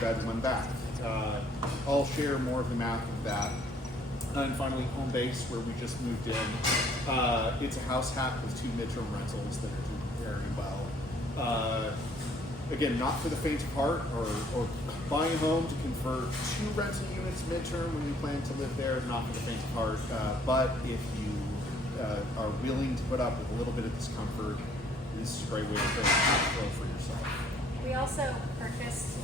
bed, 1 bath. I'll share more of the math of that. And finally, home base, where we just moved in. It's a house hack with 2 midterm rentals that are doing very well. Again, not for the faint of heart, or buying a home to convert 2 rental units midterm when you plan to live there, not for the faint of heart. But if you are willing to put up with a little bit of discomfort, this is a great way to build cash flow for yourself. We also purchased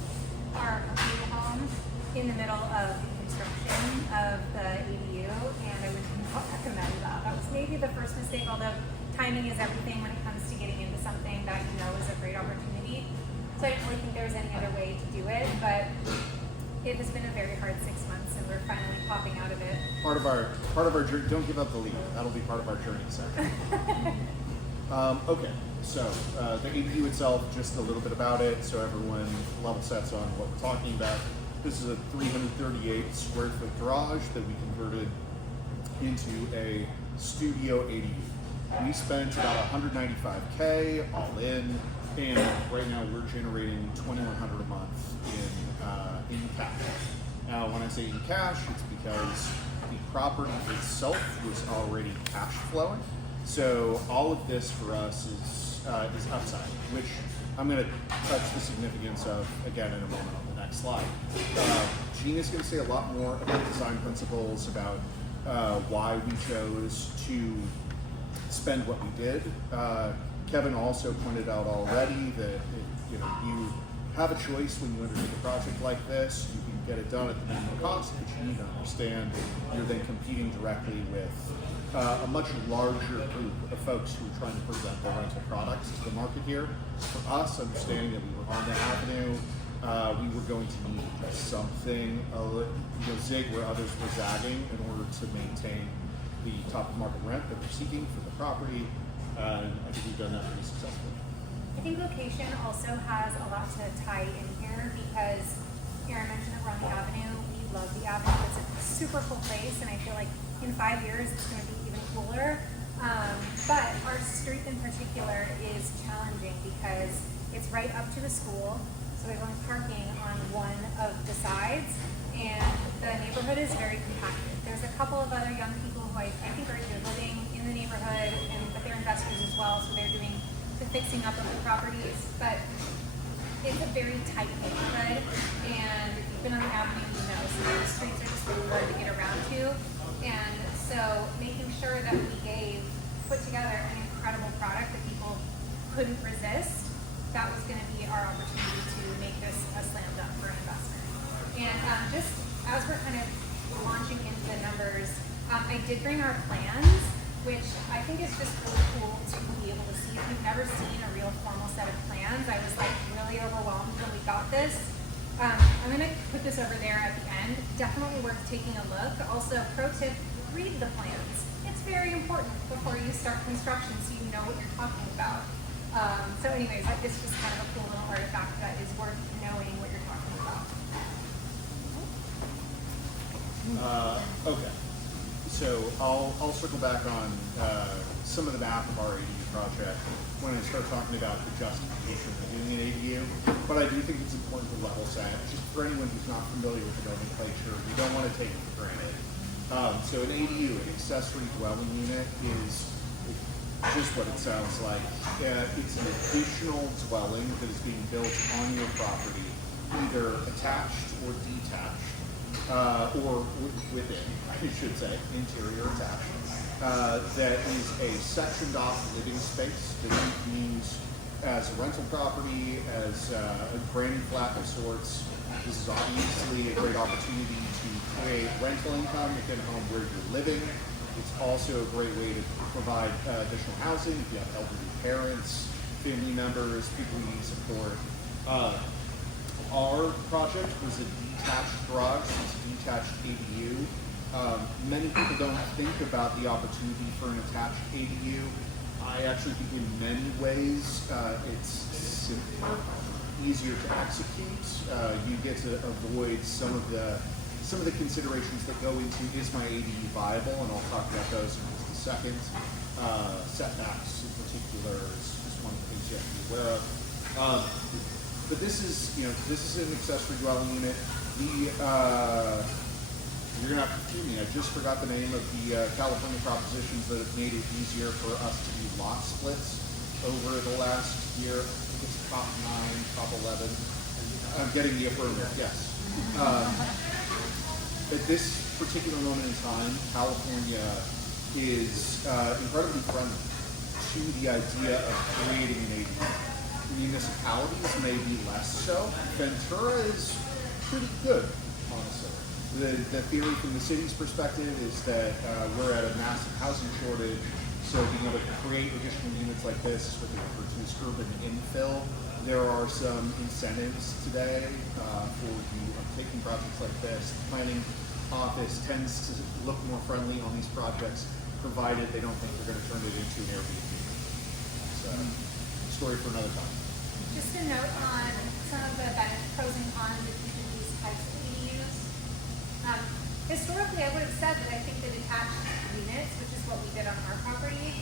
our new home in the middle of the construction of the ADU, and I would not recommend that. That was maybe the first mistake, although timing is everything when it comes to getting into something that you know is a great opportunity. So I didn't really think there was any other way to do it, but it has been a very hard 6 months, and we're finally popping out of it. Part of our journey. Don't give up the lead. That'll be part of our journey section. Okay, so the ADU itself, just a little bit about it, so everyone level sets on what we're talking about. This is a 338 square foot garage that we converted into a studio ADU. We spent about $195K all in, and right now we're generating $2,100 a month in cash. Now, when I say in cash, it's because the property itself was already cash flowing. So all of this for us is upside, which I'm going to touch the significance of again in a moment on the next slide. Geena's going to say a lot more about design principles, about why we chose to spend what we did. Kevin also pointed out already that you have a choice when you undertake a project like this. You can get it done at the minimum cost, but you need to understand you're then competing directly with a much larger group of folks who are trying to present their rental products to the market here. For us, understanding that we were on the avenue, we were going to need something, zig where others were zagging in order to maintain the top of market rent that we're seeking for the property. I think we've done that pretty successfully. I think location also has a lot to tie in here because Aaron mentioned that we're on the avenue. We love the avenue. It's a super cool place, and I feel like in 5 years it's going to be even cooler. But our street in particular is challenging because it's right up to the school, so there's only parking on one of the sides, and the neighborhood is very compacted. There's a couple of other young people who I think are either living in the neighborhood, but they're investors as well, so they're doing the fixing up of the properties, but it's a very tight neighborhood, and if you've been on the avenue, you know, so the streets are just really hard to get around to, and so making sure that we put together an incredible product that people couldn't resist, that was going to be our opportunity to make this a slam dunk for an investment. And just as we're kind of launching into the numbers, I did bring our plans, which I think is just really cool to be able to see. If you've never seen a real formal set of plans, I was like really overwhelmed when we got this. I'm going to put this over there at the end. Definitely worth taking a look. Also, pro tip, read the plans. It's very important before you start construction so you know what you're talking about. So anyways, this is just kind of a cool little artifact that is worth knowing what you're talking about. Okay. So I'll circle back on some of the math of our ADU project when I start talking about the justification for doing an ADU. But I do think it's important to level set, just for anyone who's not familiar with the nomenclature. You don't want to take it for granted. So an ADU, an accessory dwelling unit, is just what it sounds like. It's an additional dwelling that is being built on your property, either attached or detached. Or within, I should say, interior attached, that is a sectioned off living space that you can use as a rental property, as a brand new flat of sorts. This is obviously a great opportunity to create rental income within a home where you're living. It's also a great way to provide additional housing if you have elderly parents, family members, people who need support. Our project was a detached garage, it's a detached ADU. Many people don't think about the opportunity for an attached ADU. I actually think in many ways it's simpler, easier to execute. You get to avoid some of the considerations that go into, is my ADU viable? And I'll talk about those in just a second. Setbacks in particular is just one of the things you have to be aware of. but this is an accessory dwelling unit. You're gonna have to forgive me. I just forgot the name of the California propositions that have made it easier for us to do lot splits over the last year. I think it's top 9, top 11. I'm getting the affirmative. Yes. At this particular moment in time, California is incredibly friendly to the idea of creating an ADU. Municipalities may be less so. Ventura is pretty good, honestly. The theory from the city's perspective is that we're at a massive housing shortage, so being able to create additional units like this is what they refer to as urban infill. There are some incentives today for you taking projects like this. The planning office tends to look more friendly on these projects, provided they don't think they're going to turn it into an Airbnb. So, story for another time. Just a note on some of the pros and cons of using these types of ADUs. Historically, I would have said that I think the detached units, which is what we did on our property,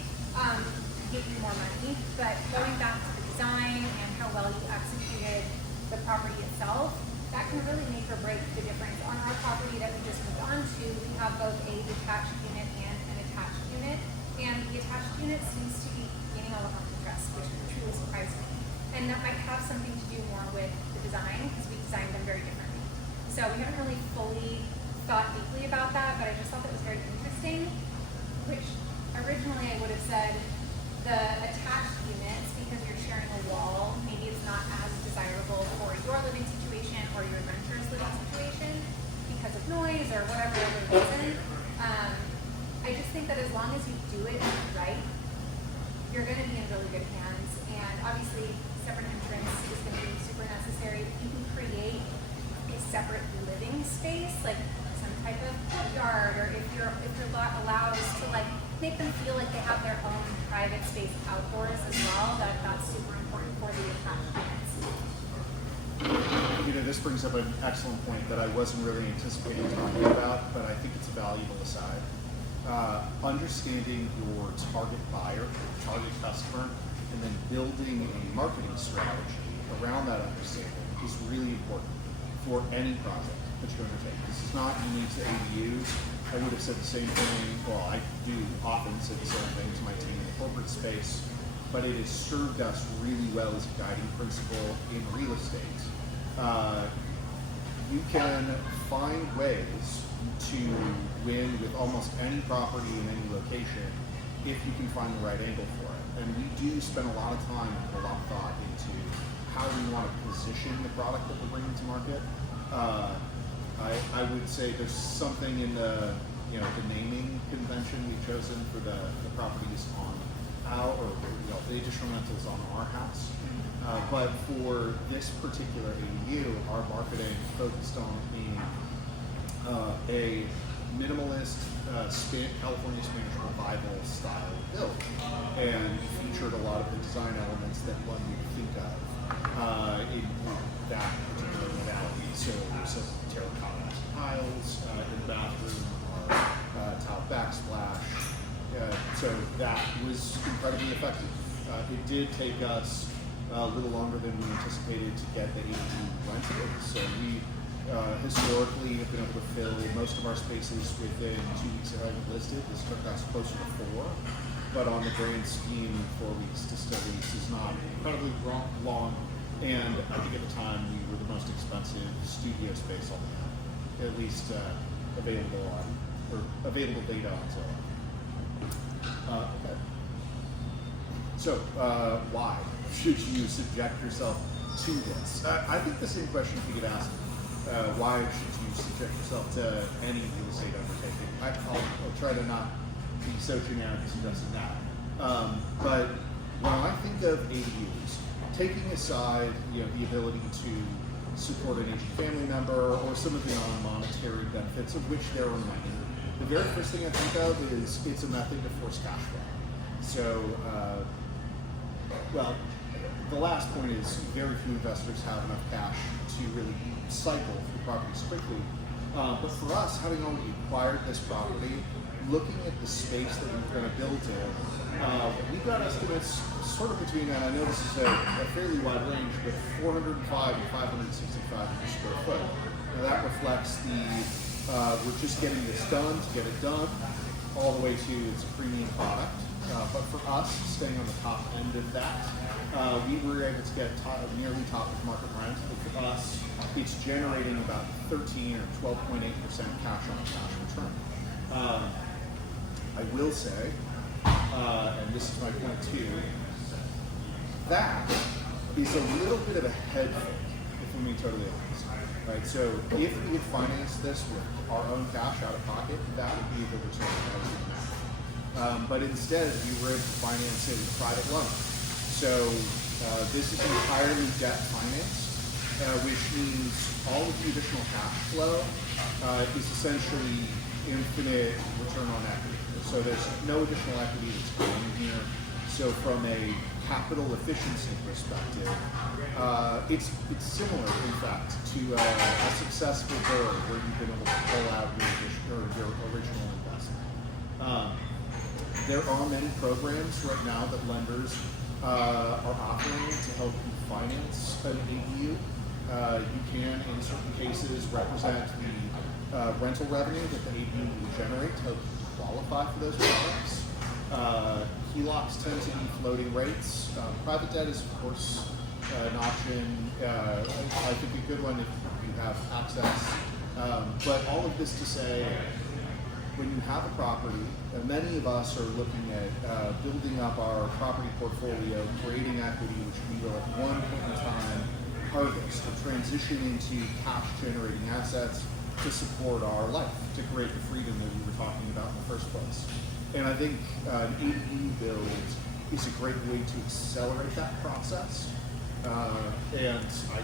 gave you more money. But going back to the design and how well you executed the property itself, that can really make or break the difference. On our property that we just moved on to, we have both a detached unit and an attached unit. And the attached unit seems to be gaining a lot more interest, which truly surprised me. And that might have something to do more with the design, because we designed them very differently. So we haven't really fully thought deeply about that, but I just thought that was very interesting, which originally I would have said the attached units, because you're sharing a wall, maybe it's not as desirable for your living situation or your adventurous living situation because of noise or whatever other reason. I just think that as long as you do it right, you're going to be in really good hands. And obviously, separate entrance is going to be super necessary. If you can create a separate living space, like some type of courtyard, or if your lot allows to like make them feel like they have their own private space outdoors as well, that's super important for the attached units. This brings up an excellent point that I wasn't really anticipating talking about, but I think it's a valuable aside. Understanding your target buyer, target customer, and then building a marketing strategy around that understanding is really important for any project that you undertake. This is not unique to ADUs. I would have said the same thing, well, I do often say the same thing to my team in the corporate space, but it has served us really well as a guiding principle in real estate. You can find ways to win with almost any property in any location if you can find the right angle for it. And we do spend a lot of time and a lot of thought into how we want to position the product that we're bringing to market. I would say there's something in the naming convention we've chosen for the properties on our, or the additional rentals on our house. But for this particular ADU, our marketing focused on being a minimalist California Spanish revival style build, and featured a lot of the design elements that one would think of in that particular modality. So there's terracotta tiles in the bathroom, or tile backsplash. So that was incredibly effective. It did take us a little longer than we anticipated to get the ADU rented. So we historically have been able to fill most of our spaces within 2 weeks of having listed. This took us closer to 4, but on the grand scheme, 4 weeks to still lease is not incredibly long. And I think at the time we were the most expensive studio space on the map, at least available data on Zillow. Okay. So why should you subject yourself to this? I think the same question you could ask. Why should you subject yourself to any real estate undertaking? I'll try to not be so generic as suggesting that. But when I think of ADUs, taking aside the ability to support an aging family member or some of the non-monetary benefits, of which there are many, the very first thing I think of is it's a method to force cash flow. So, the last point is very few investors have enough cash to really cycle through properties quickly. But for us, having already acquired this property, looking at the space that we're going to build in, we've got estimates sort of between, and I know this is a fairly wide range, but 405 and 565 square foot. Now that reflects we're just getting this done to get it done, all the way to it's a premium product. But for us, staying on the top end of that, we were able to get nearly top of market rent. But for us, it's generating about 13 or 12.8% cash on cash return. I will say, and this is my point too, that is a little bit of a head fake, if I'm being totally honest. Right? So if we would finance this with our own cash out of pocket, that would be the return that we would make. But instead, we were able to finance it with private loan. So this is entirely debt financed, which means all of the additional cash flow is essentially infinite return on equity. So there's no additional equity that's going in here. So from a capital efficiency perspective, it's similar, in fact, to a successful bird where you've been able to pull out your original investment. There are many programs right now that lenders are offering to help you finance an ADU. You can, in certain cases, represent the rental revenue that the ADU will generate to help you qualify for those products. HELOCs tend to be floating rates. Private debt is, of course, an option. I think a good one if you have access. But all of this to say, when you have a property, and many of us are looking at building up our property portfolio, creating equity, which we will at one point in time harvest and transition into cash-generating assets to support our life, to create the freedom that we were talking about in the first place. And I think an ADU build is a great way to accelerate that process, and I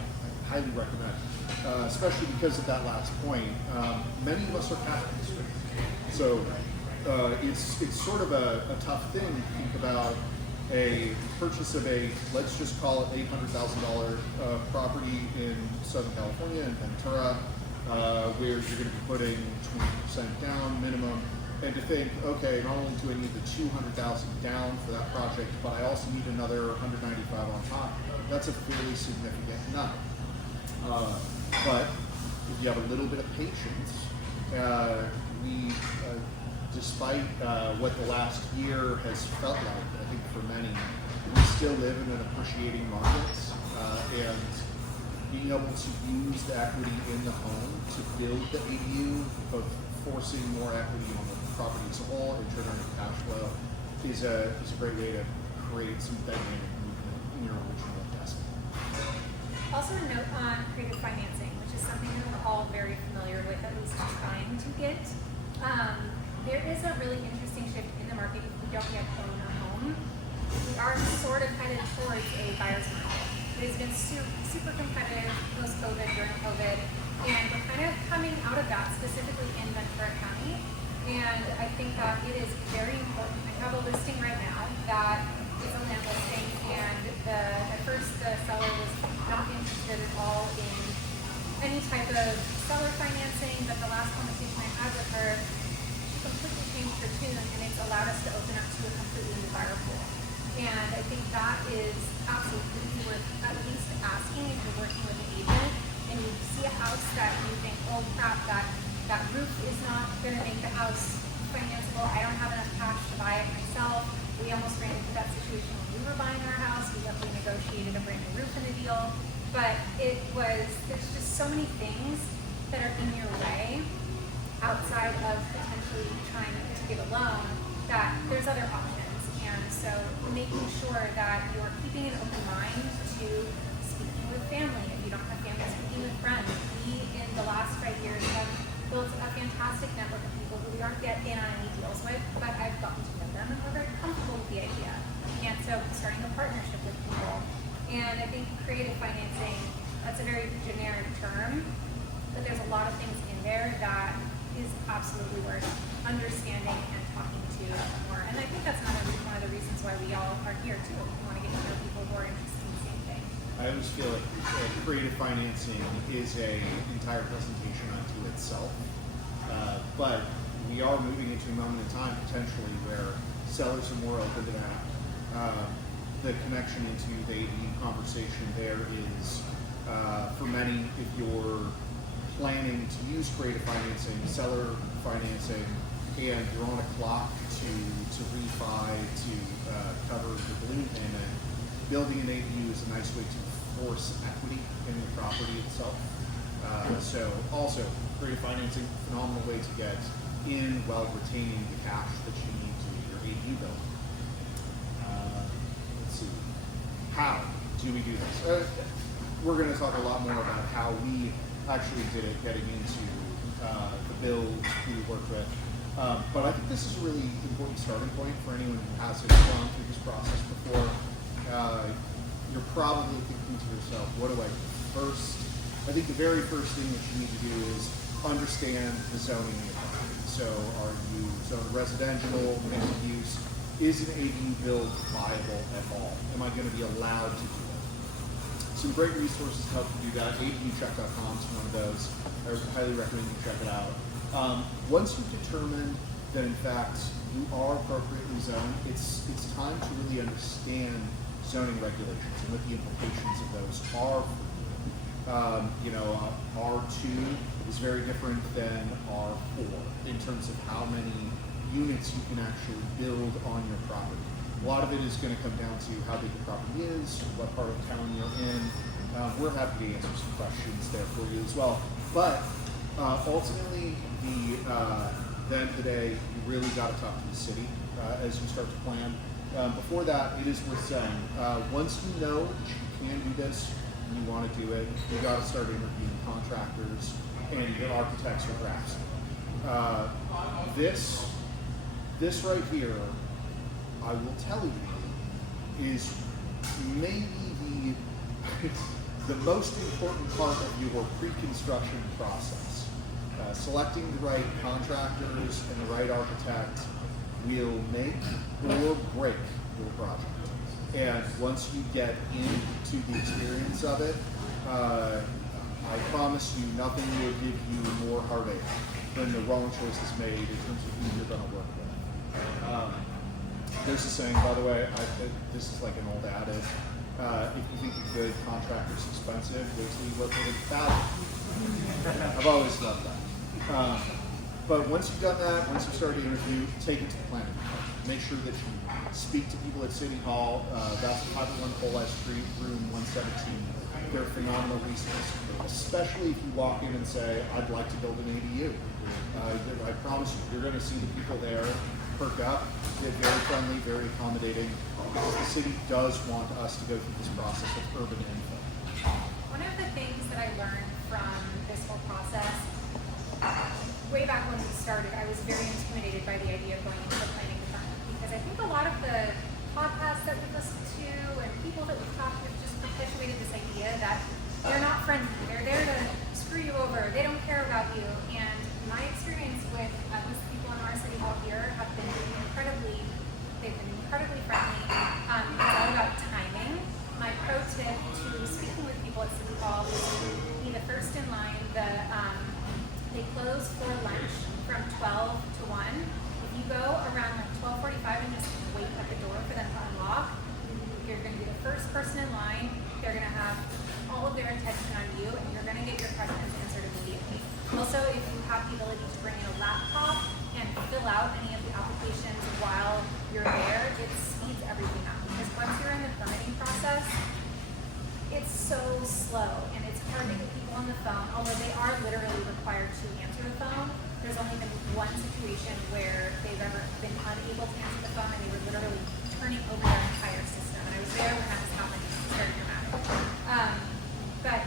highly recommend it, especially because of that last point. Many of us are cash constrained. So it's sort of a tough thing to think about a purchase of let's just call it $800,000 property in Southern California, in Ventura, where you're going to be putting 20% down minimum, and to think, okay, not only do I need the $200,000 down for that project, but I also need another $195 on top. That's a fairly significant nut. But if you have a little bit of patience, despite what the last year has felt like, I think for many, we still live in an appreciating market, and being able to use the equity in the home to build the ADU, of forcing more equity on the property as a whole and generating cash flow, is a great way to create some dynamic movement in your original investment. Also a note on creative financing, which is something that we're all very familiar with, at least trying to get. There is a really interesting shift in the market if we don't yet own a home. We are sort of headed towards a buyer's market. It has been super competitive post-COVID, during COVID, and we're kind of coming out of that, specifically in Ventura County. And I think that it is very important. I have a listing right now that is a land listing, and at first the seller was not interested at all in any type of seller financing, but the last conversation I had with her, she completely changed her tune, and it's allowed us to open up to a completely new buyer pool. And I think that is absolutely worth at least asking if you're working with an agent and you see a house that you think, oh crap, that roof is not going to make the house financeable. I don't have enough cash to buy it myself. We almost ran into that situation when we were buying our house. We definitely negotiated a brand new roof in the deal. But there's just so many things that are in your way outside of potentially trying to get a loan that there's other options. And so making sure that you're keeping an open mind to speaking with family. If you don't have family, speaking with friends. We, in the last 5 years, have built a fantastic network of people who we aren't yet in on any deals with, but I've gotten to know them and we're very comfortable with the idea. And so starting a partnership with people. And I think creative financing, that's a very generic term, but there's a lot of things in there that is absolutely worth understanding and talking to more. And I think that's one of the reasons why we all are here too. We want to get to know people who are interested in the same thing. I always feel like creative financing is an entire presentation unto itself. But we are moving into a moment in time potentially where sellers are more open to that. The connection into the ADU conversation there is, for many, if you're planning to use creative financing, seller financing, and you're on a clock to refi, to cover the balloon payment, building an ADU is a nice way to force equity in the property itself. So also, creative financing, phenomenal way to get in while retaining the cash that you need to do your ADU build. Let's see, how do we do this? We're going to talk a lot more about how we actually did it, getting into the build we worked with. But I think this is a really important starting point for anyone who hasn't gone through this process before. You're probably thinking to yourself, what do I do? First, I think the very first thing that you need to do is understand the zoning in your property. So are you zoned residential, mixed use? Is an ADU build viable at all? Am I going to be allowed to do it? Some great resources to help you do that. ADUcheck.com is one of those. I highly recommend you check it out. Once you've determined that in fact you are appropriately zoned, it's time to really understand zoning regulations and what the implications of those are. R2 is very different than R4 in terms of how many units you can actually build on your property. A lot of it is going to come down to how big the property is, what part of town you're in. We're happy to answer some questions there for you as well. But ultimately, the end of the day, you really got to talk to the city as you start to plan. Before that, it is worth saying, once you know that you can do this, and you want to do it, you got to start interviewing contractors and your architects or draftsmen. This right here, I will tell you, is maybe the most important part of your pre-construction process. Selecting the right contractors and the right architect will make or break your project. And once you get into the experience of it, I promise you nothing will give you more heartache than the wrong choices made in terms of who you're going to work with. There's a saying, by the way, this is like an old adage. If you think a good contractor's expensive, wait till you work with a bad. I've always loved that. But once you've done that, once you start to interview, take it to the planning department. Make sure that you speak to people at City Hall. That's 501 Coles Street, room 117. They're a phenomenal resource, especially if you walk in and say, I'd like to build an ADU. I promise you, you're going to see the people there perk up. They're very friendly, very accommodating, because the city does want us to go through this process of urban infill. One of the things that I learned from this whole process, way back when we started, I was very intimidated by the idea of going into the planning department, because I think a lot of the podcasts that we listen to and people that we've talked to just perpetuated this idea that they're not friendly, they're there to screw you over, they don't care about you. And my experience with at least people in our city hall here have been they've been incredibly friendly. It's all about timing. My pro tip to speaking with people at City Hall is to be the first in line. They close for lunch from 12 to 1. If you go around like 12:45 and just wait at the door for them to unlock, you're going to be the first person in line. They're going to have all of their attention on you, and you're going to get your questions answered immediately. Also, if you have the ability to bring in a laptop and fill out any of the applications while you're there, it speeds everything up. Because once you're in the permitting process, it's so slow and it's hard to get people on the phone, although they are literally required to answer the phone. There's only been one situation where they've ever been unable to answer the phone and they were literally turning over their entire system. And I was there when that was happening. It's very dramatic. But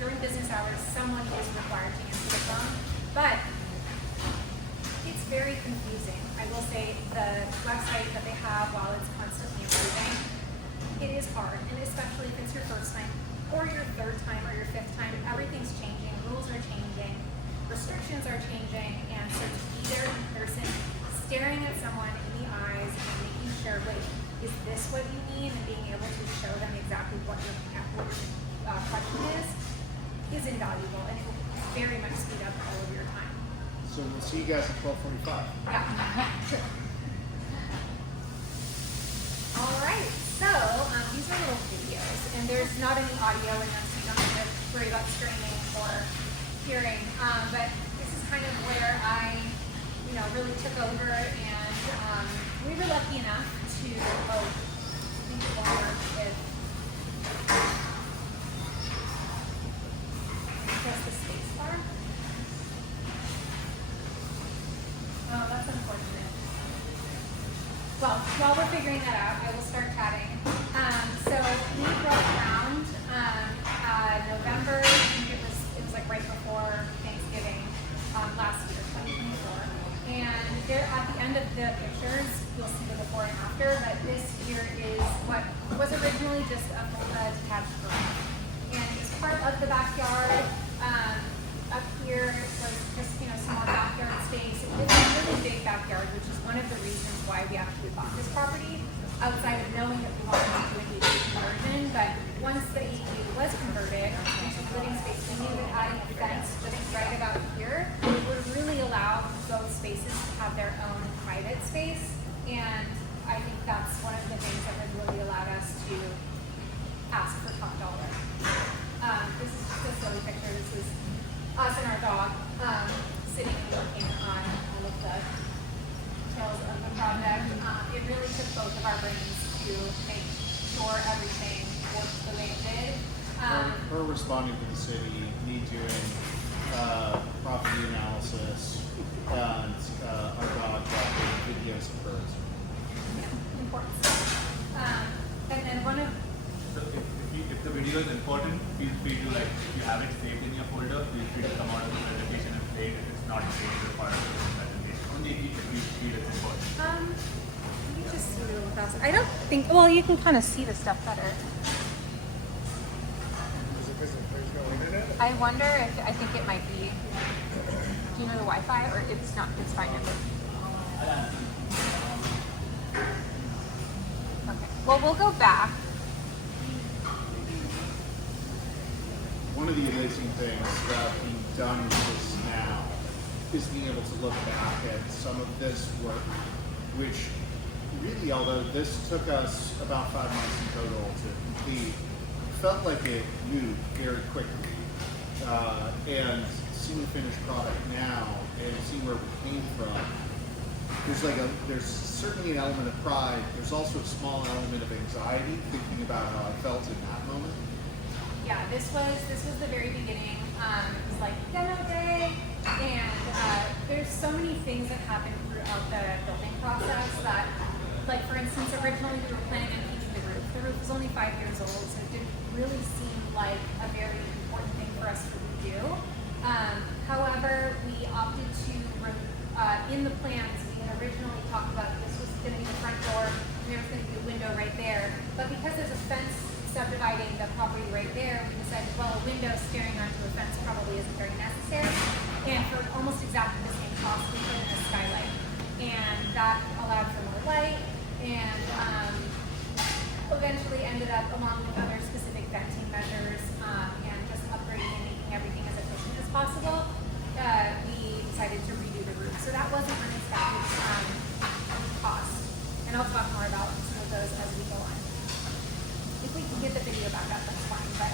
during business hours, someone is required to answer the phone. But it's very confusing. I will say the website that they have, while it's constantly improving, it is hard, and especially if it's your first time or your third time or your fifth time, everything's changing, rules are changing, restrictions are changing, and so to be there in person, staring at someone in the eyes and making sure, wait, is this what you mean, and being able to show them exactly what your question is invaluable, and it will very much speed up all of your time. So So we'll see you guys at 12:45. Yeah. Sure. All right. So these are little videos, and there's not any audio in them, so you don't have to worry about streaming or hearing. But this is kind of where I, really took over, and we were lucky enough to think it will work if press the space bar. Oh, that's unfortunate. Well, while we're figuring that out, I will start chatting. So we broke ground November. I think it was like right before Thanksgiving last year, 2024. And there, at the end of the pictures, you'll see the before and after. But this here is what was originally just a detached garage, and it's part of the backyard. Up here was just small backyard space. It's a really big backyard, which is one of the reasons why we actually bought this property. Outside of knowing that we wanted to do an ADU conversion, but once the ADU was converted into living space, we knew that adding a fence just right about here would really allow both spaces to have their own private space. And I think that's one of the things that has really allowed us to ask for top dollar. This is just a silly picture. This is us and our dog sitting and working on all of the details of the project. It really took both of our brains to make sure everything worked the way it did. Her responding to the city, me doing property analysis, and our dog watching videos of birds. Yeah, important stuff. And then one of So if the video is important, feel free to, if you have it saved in your folder, feel free to come out of the presentation and play it. If it's not saved as part of the presentation, only if you feel it's important. let me just see real fast. I don't think. Well, you can kind of see the stuff better. Is it because there's no internet? I wonder if I think it might be. Do you know the Wi-Fi, or it's not? It's fine. Okay. Well, we'll go back. One of the amazing things about being done with this now is being able to look back at some of this work, which really, although this took us about 5 months in total to complete, felt like it moved very quickly. And seeing the finished product now and seeing where we came from, there's certainly an element of pride. There's also a small element of anxiety thinking about how I felt in that moment. Yeah, this was the very beginning. It was like demo day, and there's so many things that happen throughout the building process that, like for instance, originally we were planning on painting the roof. The roof was only 5 years old, so it didn't really seem like a very important thing for us to redo. However, we opted to, in the plans, we had originally talked about this was going to be the front door, and there was going to be a window right there. But because there's a fence subdividing the property right there, we decided, well, a window staring onto a fence probably isn't very necessary. And for almost exactly the same cost, we put in a skylight. And that allowed for more light, and eventually ended up, along with other specific venting measures, and just upgrading and making everything as efficient as possible, we decided to redo the roof. So that wasn't unexpected cost. And I'll talk more about some of those as we go on. If we can get the video back up, that's fine. But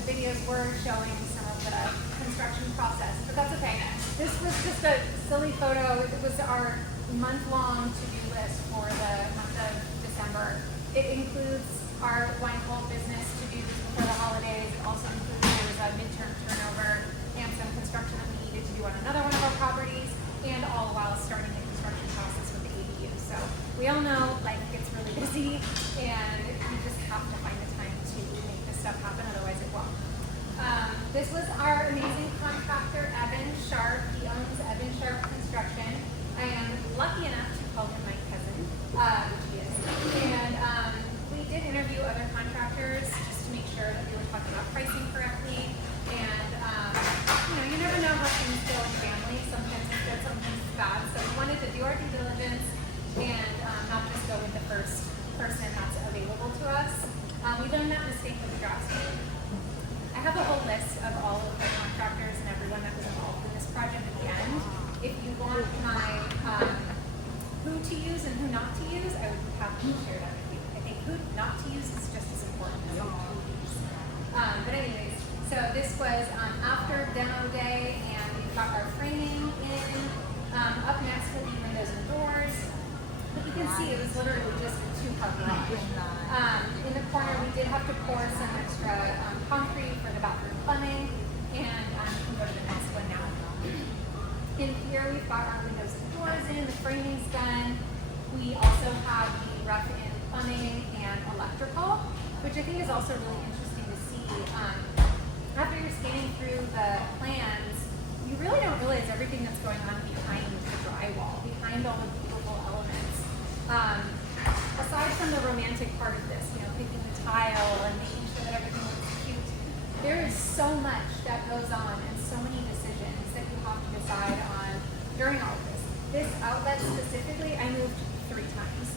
the videos were showing some of the construction process, but that's okay. This was just a silly photo. It was our month-long to-do list for the month of December. It includes our wine cold business to-dos before the holidays. It also includes there was a midterm turnover and some construction that we needed to do on another one of our properties, and all while starting the construction process with the ADU. So we all know life gets really busy, and you just have to find the time to make this stuff happen, otherwise it won't. This was our amazing contractor, Evan Sharp. He owns Evan Sharp Construction. I am lucky enough to call him my cousin, which he is. And we did interview other contractors just to make sure that we were talking about pricing correctly. And you never know how things go in family. Sometimes it's good, sometimes it's bad. So we wanted to do our due diligence and not just go with the first person that's available to us. We learned that mistake with the draft. I have a whole list of all of the contractors and everyone that was involved in this to use and who not to use, I would have to share that with you. I think who not to use is just as important as who to use. But anyways, so this was after demo day, and we've got our framing in. Up next will be windows and doors. But you can see it was literally just a 2-car garage. In the corner, we did have to pour some extra concrete for the bathroom plumbing, and we can go to the next one now. In here, we've got our windows and doors in, the framing's done. We also have the rough-in plumbing and electrical, which I think is also really interesting to see. After you're scanning through the plans, you really don't realize everything that's going on behind the drywall, behind all the beautiful elements. Aside from the romantic part of this, picking the tile and making sure that everything looks cute, there is so much that goes on and so many decisions that you have to decide on during all of this. This outlet specifically, I moved 3 times.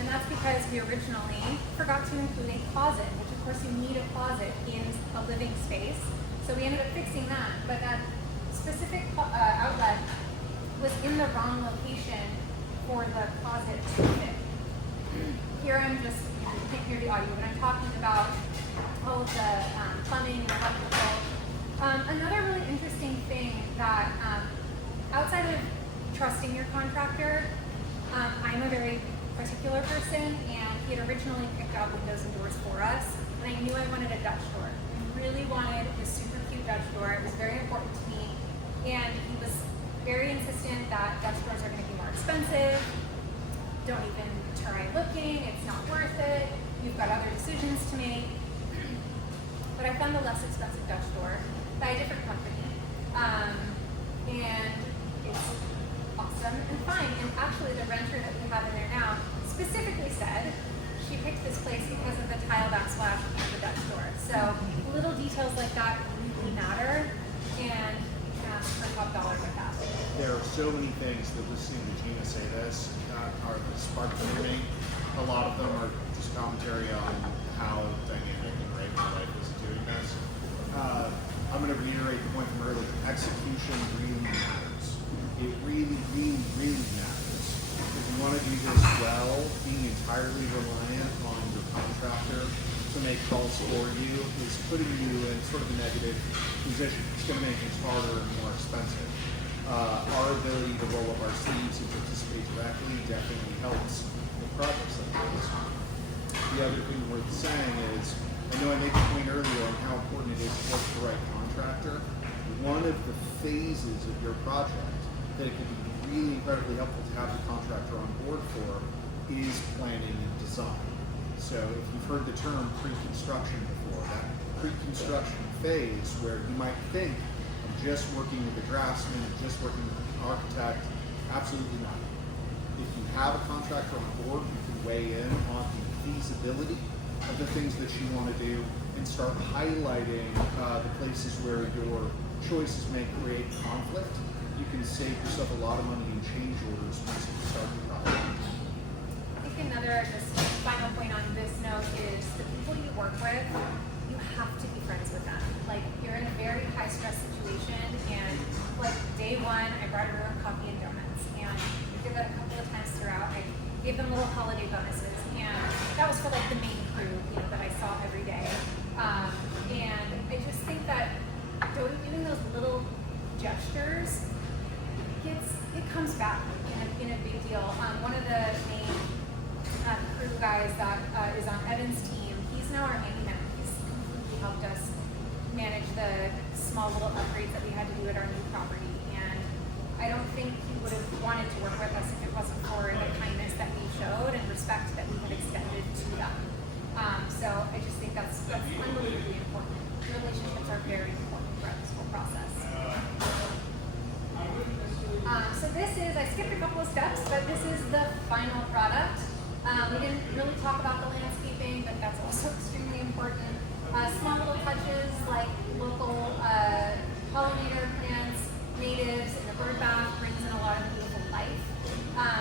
And that's because we originally forgot to include a closet, which of course you need a closet in a living space. So we ended up fixing that, but that specific outlet was in the wrong location for the closet to fit. Here you can't hear the audio, but I'm talking about all of the plumbing and electrical. Another really interesting thing that outside of trusting your contractor, I'm a very particular person, and he had originally picked out windows and doors for us, and I knew I wanted a Dutch door. I really wanted a super cute Dutch door. It was very important to me. And he was very insistent that Dutch doors are going to be more expensive. Don't even try looking. It's not worth it. You've got other decisions to make. But I found a less expensive Dutch door by a different company. And it's awesome and fine. And actually, the renter that we have in there now specifically said she picked this place because of the tile backsplash and the Dutch door. So little details like that really matter. And for top dollar with that. There are so many things that listening to Geena say this are the spark for me. A lot of them are just commentary on how dynamic and great my life is doing this. I'm going to reiterate the point from earlier. Execution really matters. It really, really, really matters. If you want to do this well, being entirely reliant on your contractor to make calls for you is putting you in sort of a negative position. It's going to make things harder and more expensive. Our ability to roll up our sleeves and participate directly definitely helps with projects like this. The other thing worth saying is, I know I made the point earlier on how important it is to work with the right contractor. One of the phases of your project that it can be really incredibly helpful to have the contractor on board for is planning and design. So if you've heard the term pre-construction before, that pre-construction phase where you might think of just working with the draftsman or just working with the architect, absolutely not. If you have a contractor on board, you can weigh in on the feasibility of the things that you want to do and start highlighting the places where your choices may create conflict. You can save yourself a lot of money in change orders once you start the project. I think another just final point on this note is the people you work with, you have to be friends with them. Like, you're in a very high stress situation, and like day one, I brought everyone coffee and donuts, and we did that a couple of times throughout. I gave them little holiday bonuses, and that was for like the main crew, that I saw every day. And I just think that doing those little gestures, it comes back in a big deal. One of the main crew guys that is on Evan's team, he's now our handyman. He's completely helped us manage the small little upgrades that we had to do at our new property. And I don't think he would have wanted to work with us if it wasn't for the kindness that we showed and respect that we had extended to them. So I just think that's unbelievably important. Relationships are very important throughout this whole process. So this is, I skipped a couple of steps, but this is the final product. We didn't really talk about the landscaping, but that's also extremely important. Small little touches like local pollinator plants, natives, and the bird bath brings in a lot of beautiful life.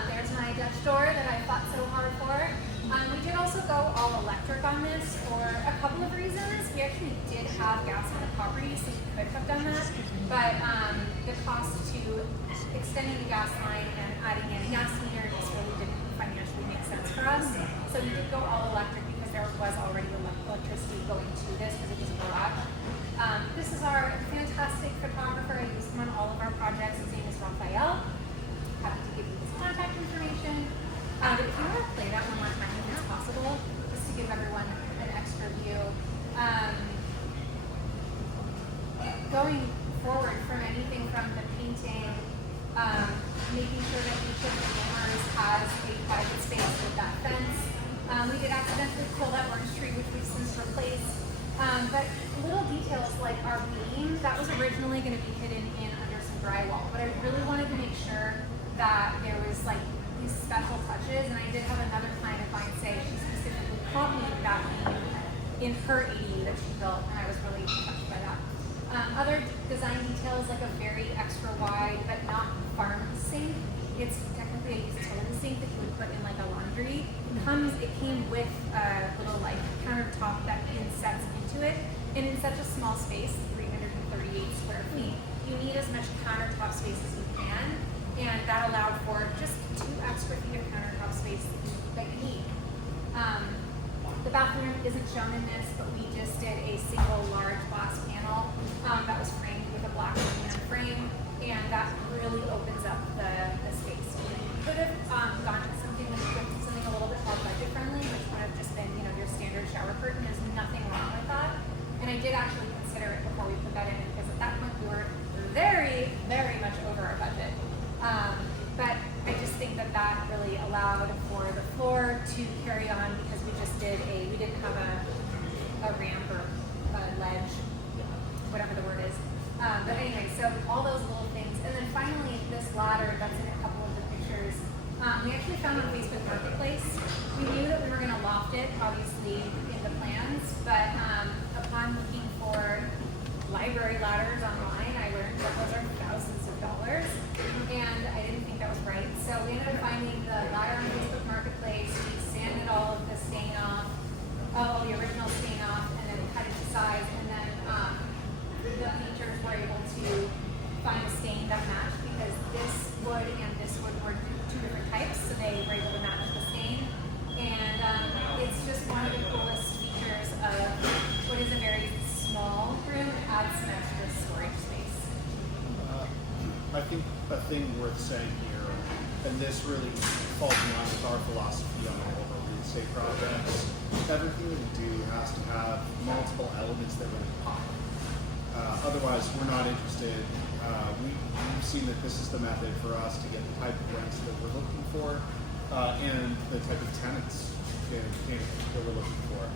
There's my Dutch door that I fought so hard for. We did also go all electric on this for a couple of reasons. We actually did have gas on the property, so we could have done that. But the cost to extending the gas line and adding in a gas meter just really didn't make sense for us. So we did go all electric because there was already electricity going to this because it was a garage. This is our fantastic photographer. I use him on all of our projects. His name is Raphael. Happy to give you his contact information. But if you want to play that one more time, if it's possible, just to give everyone an extra view. Going forward from anything from the painting, making sure that each of the neighbors has a private space with that fence. We did accidentally pull that orange tree, which we've since replaced. But little details like our beam, that was originally going to be hidden in under some drywall. But I really wanted to make sure that there was like these special touches. And I did have another client of mine say she specifically copied that beam in her ADU that she built, and I was really touched by that. Other design details like a very extra wide but not farm sink. It's technically a utility sink that you would put in like a laundry. It came with a little like countertop that insets into it, and in such a small space, 338 square feet, you need as much countertop space as you can, and that allowed for just 2 extra feet of countertop space that you need. The bathroom isn't shown in this, but we just did a single large glass panel that was framed with a black laminate frame, and that really opens up the space. We could have gone to something a little bit more budget friendly, which would have just been, your standard shower curtain. There's nothing wrong with that, and I did actually consider it before we put that in because at that point we were very, very much over our budget. But I just think that really allowed for the floor to carry on because we didn't have a ramp or a ledge, whatever the word is. But anyway, so all those little things. And then finally, this ladder that's in a couple of the pictures, we actually found on Facebook Marketplace. We knew that we were going to loft it, obviously, in the plans, but upon looking for library ladders online, I learned that those are thousands of dollars, and I didn't think that was right. So we ended up finding the ladder on Facebook Marketplace. We sanded all of the stain off, the original stain off, and then cut it to size, and then the painters were able to find a stain that matched because this wood and this wood were 2 different types, so they were able to match the stain. And it's just one of the coolest features of what is a very small room. It adds some extra storage space. I think a thing worth saying here, and this really falls in line with our philosophy on all of our real estate projects, everything we do has to have multiple elements that really pop. Otherwise, we're not interested. We've seen that this is the method for us to get the type of rents that we're looking for and the type of tenants that we're looking for.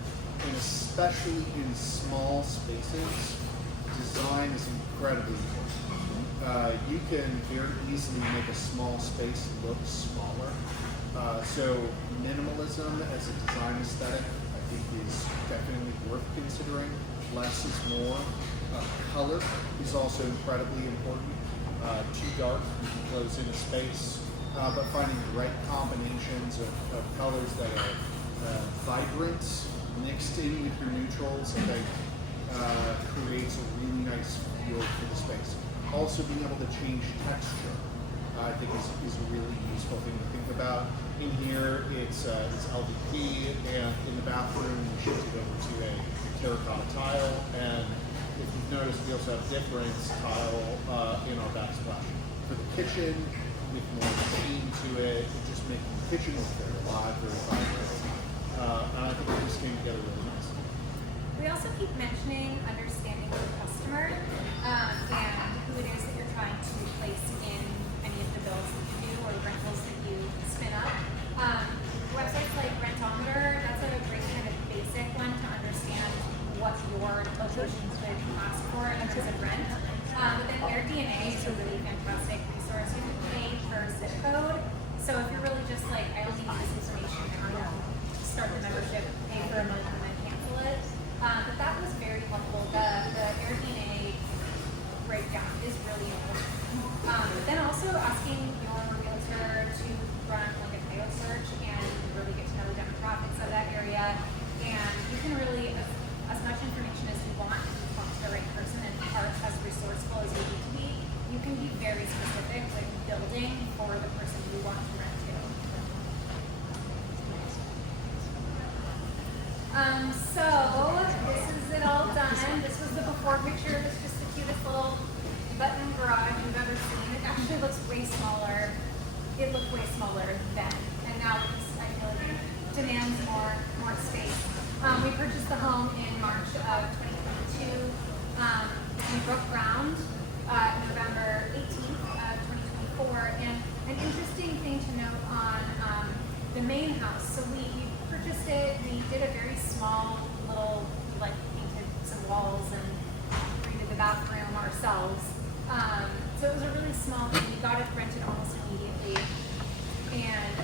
And especially in small spaces, design is incredibly important. You can very easily make a small space look smaller. So minimalism as a design aesthetic, I think, is definitely worth considering. Less is more. Color is also incredibly important. Too dark, you can close in a space, but finding the right combinations of colors that are vibrant, mixed in with your neutrals, I think creates a really nice feel for the space. Also being able to change texture, I think is a really useful thing to think about. In here, it's LVP, and in the bathroom, we shifted over to a terracotta tile, and if you've noticed, we also have difference tile in our backsplash. For the kitchen, with more sheen to it, just making the kitchen look very alive, very vibrant. And I think it just came together really nicely. We also keep mentioning understanding the customer and who it is that you're trying to place in any of the bills that you do or rentals that you spin up. Websites like Rentometer, that's a great kind of basic one to understand what your locations would ask for in terms of rent. But then AirDNA is a really fantastic resource. You can pay per zip code. So if you're really just like, I only need this information and I will start the membership, pay for a month, and then cancel it. But that was very helpful. The AirDNA breakdown is really important. But then also asking your realtor to run like a title search and really get to know the demographics of that area. And you can really, as much information as you want, if you talk to the right person and part as research. purchased the home in March of 2022. We broke ground November 18th of 2024. And an interesting thing to note on the main house. So we purchased it. We did a very small little, like painted some walls and redid the bathroom ourselves. So it was a really small thing. We got it rented almost immediately. And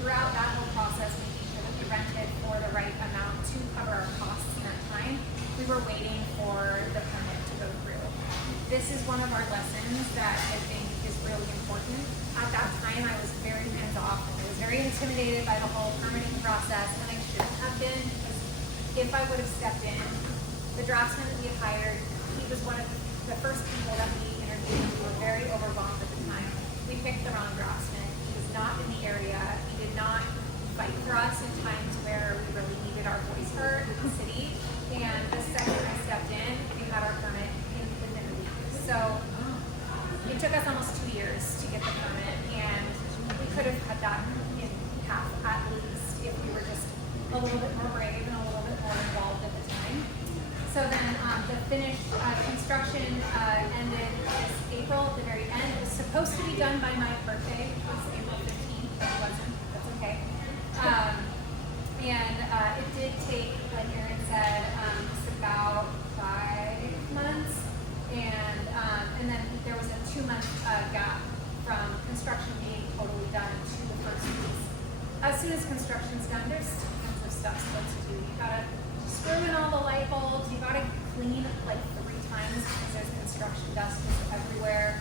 throughout that whole process, making sure that we rented for the right amount to cover our costs and our time, we were waiting for the permit to go through. This is one of our lessons that I think is really important. At that time, I was very hands-off. I was very intimidated by the whole permitting process, and I shouldn't have been, because if I would have stepped in, the draftsman that we had hired, he was one of the first people that we interviewed. We were very overwhelmed at the time. We picked the wrong draftsman. He was not in the area. He did not fight for us in times where we really needed our voice heard in the city. And the second I stepped in, we had our permit within a week. So it took us almost 2 years to get the permit, and we could have cut that in half at least if we were just a little bit more brave and a little bit more involved at the time. So then the finished construction ended this April at the very end. It was supposed to be done by my birthday. It was April 15th, but it wasn't. That's okay. And it did take, like Aaron said, just about 5 months. And then there was a 2-month gap from construction being totally done to the first piece. As soon as construction's done, there's tons of stuff still to do. You gotta screw in all the light bulbs. You gotta clean like 3 times because there's construction dust just everywhere.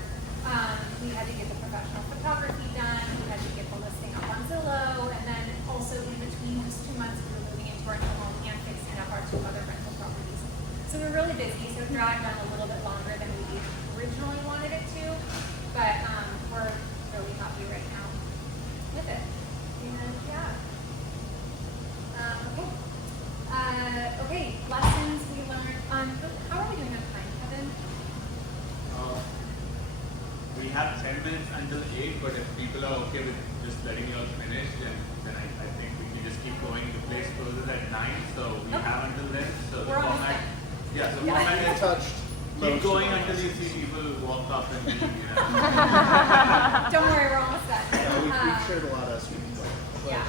We had to get the professional photography done. We had to get the listing up on Zillow, and then also in between those 2 months, we were moving into our new home and fixing up our 2 other rental properties. So we were really busy. So it dragged on a little bit longer than we originally wanted it to, but we're really happy right now with it. And yeah. Okay, lessons we learned. How are we doing on time, Kevin? We have 10 minutes until 8, but if people are okay with just letting you all finish, then I think we can just keep going. The place closes at 9, so we have until then. So We're the almost format, done. yeah, so Yeah. format is Touched. keep Motion going on until us. you see people walk up and leave, Don't worry, we're almost done. We've shared a lot as we go. Yeah.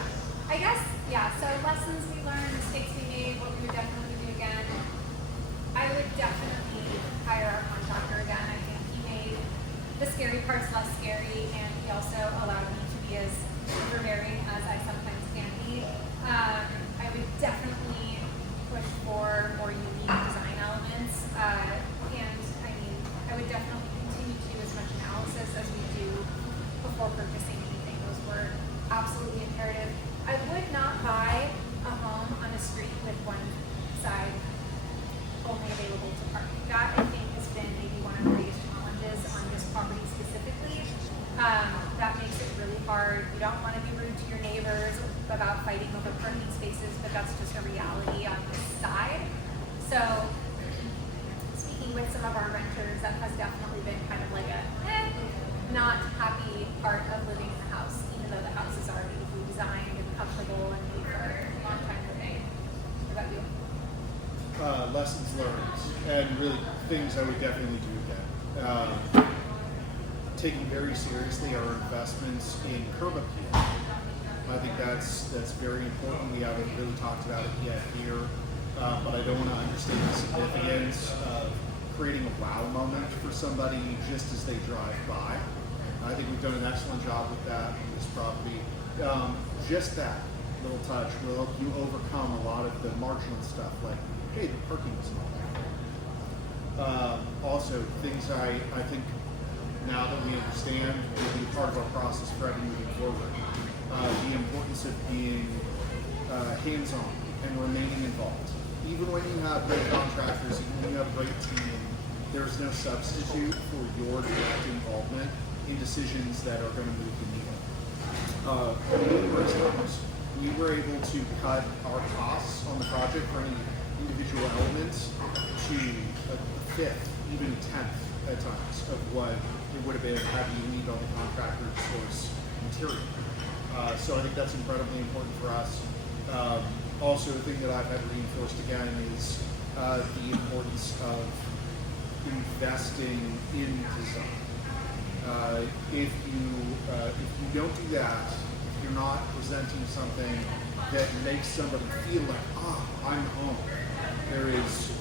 I guess, yeah, so lessons we learned, mistakes we made, what we would definitely do again. I would definitely hire our contractor again. I think he made the scary parts less scary, and he also allowed me to be as overbearing as I sometimes can be. I would definitely push for more unique design elements, and I mean, I would definitely continue to do as much analysis as we do before purchasing anything. Those were absolutely imperative. I would not buy a home on a street with one side only available to park. That, I think, has been maybe one of the biggest challenges on this property specifically. That makes it really hard. You don't want to be rude to your neighbors about fighting over parking spaces, but that's just a reality on this side. So, speaking with some of our renters, that has definitely been kind of like a not happy part of living in the house, even though the house is already redesigned and comfortable and made for a long time living. What about you? Lessons learned, and really things I would definitely do again. Taking very seriously our investments in curb appeal. I think that's very important. We haven't really talked about it yet here, but I don't want to understate the significance of creating a wow moment for somebody just as they drive by. I think we've done an excellent job with that on this property. Just that little touch will help you overcome a lot of the marginal stuff, like, hey, the parking is not that. Also, things I think now that we understand will be part of our process for moving forward. The importance of being hands-on and remaining involved. Even when you have great contractors, even when you have a great team, there's no substitute for your direct involvement in decisions that are going to move the needle. Numerous times, we were able to cut our costs on the project for any individual elements to a fifth, even a tenth at times of what it would have been had you leaned on the contractor to source material. So I think that's incredibly important for us. also, the thing that I've had reinforced again is the importance of investing in design. If you don't do that, if you're not presenting something that makes somebody feel like, I'm home, there is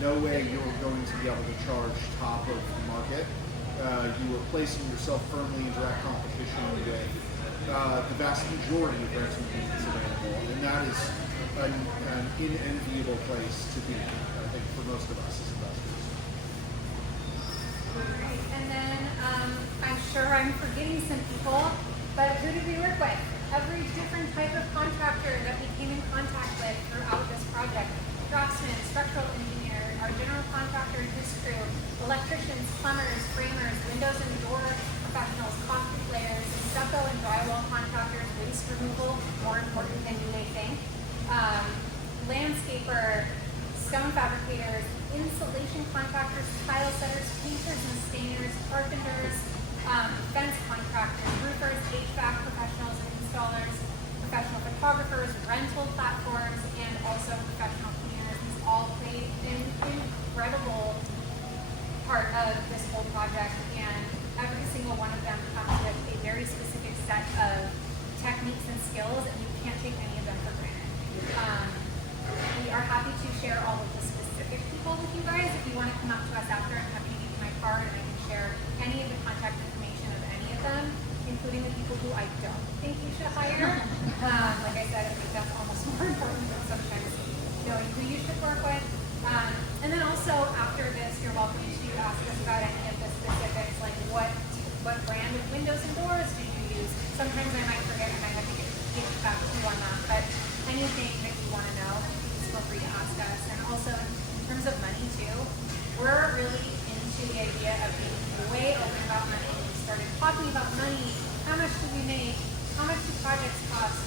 no way you're going to be able to charge top of the market. You are placing yourself firmly in direct competition with the vast majority of rental units available, and that is an inenviable place to be, I think, for most of us as investors. Alright, and then I'm sure I'm forgetting some people, but who did we work with? Every different type of contractor that we came in contact with throughout this project. Draftsmen, structural engineer, our general contractor and his crew, electricians, plumbers, framers, windows and door professionals, concrete layers, stucco and drywall contractors, waste removal, more important than you may think, landscaper, stone fabricators, insulation contractors, tile setters, painters and stainers, carpenters, fence contractors, roofers, HVAC professionals and installers, professional photographers, rental platforms, and also professional cleaners. These all played an incredible part of this whole project, and every single one of them comes with a very specific set of techniques and skills, and you can't take any of them for granted. We are happy to share all of the specific people with you guys. If you want to come up to us after, I'm happy to give you my card and I can share any of the contact information of any of them, including the people who I don't think you should hire. Like I said, I think that's almost more important than sometimes knowing who you should work with. And then also after this, you're welcome to ask us about any of the specifics, like what brand of windows and doors do you use? Sometimes I might forget and I have to get back to you on that, but anything that you want to know, please feel free to ask us. And also in terms of money too, we're really into the idea of being way open about money. We started talking about money, how much do we make, how much do projects cost,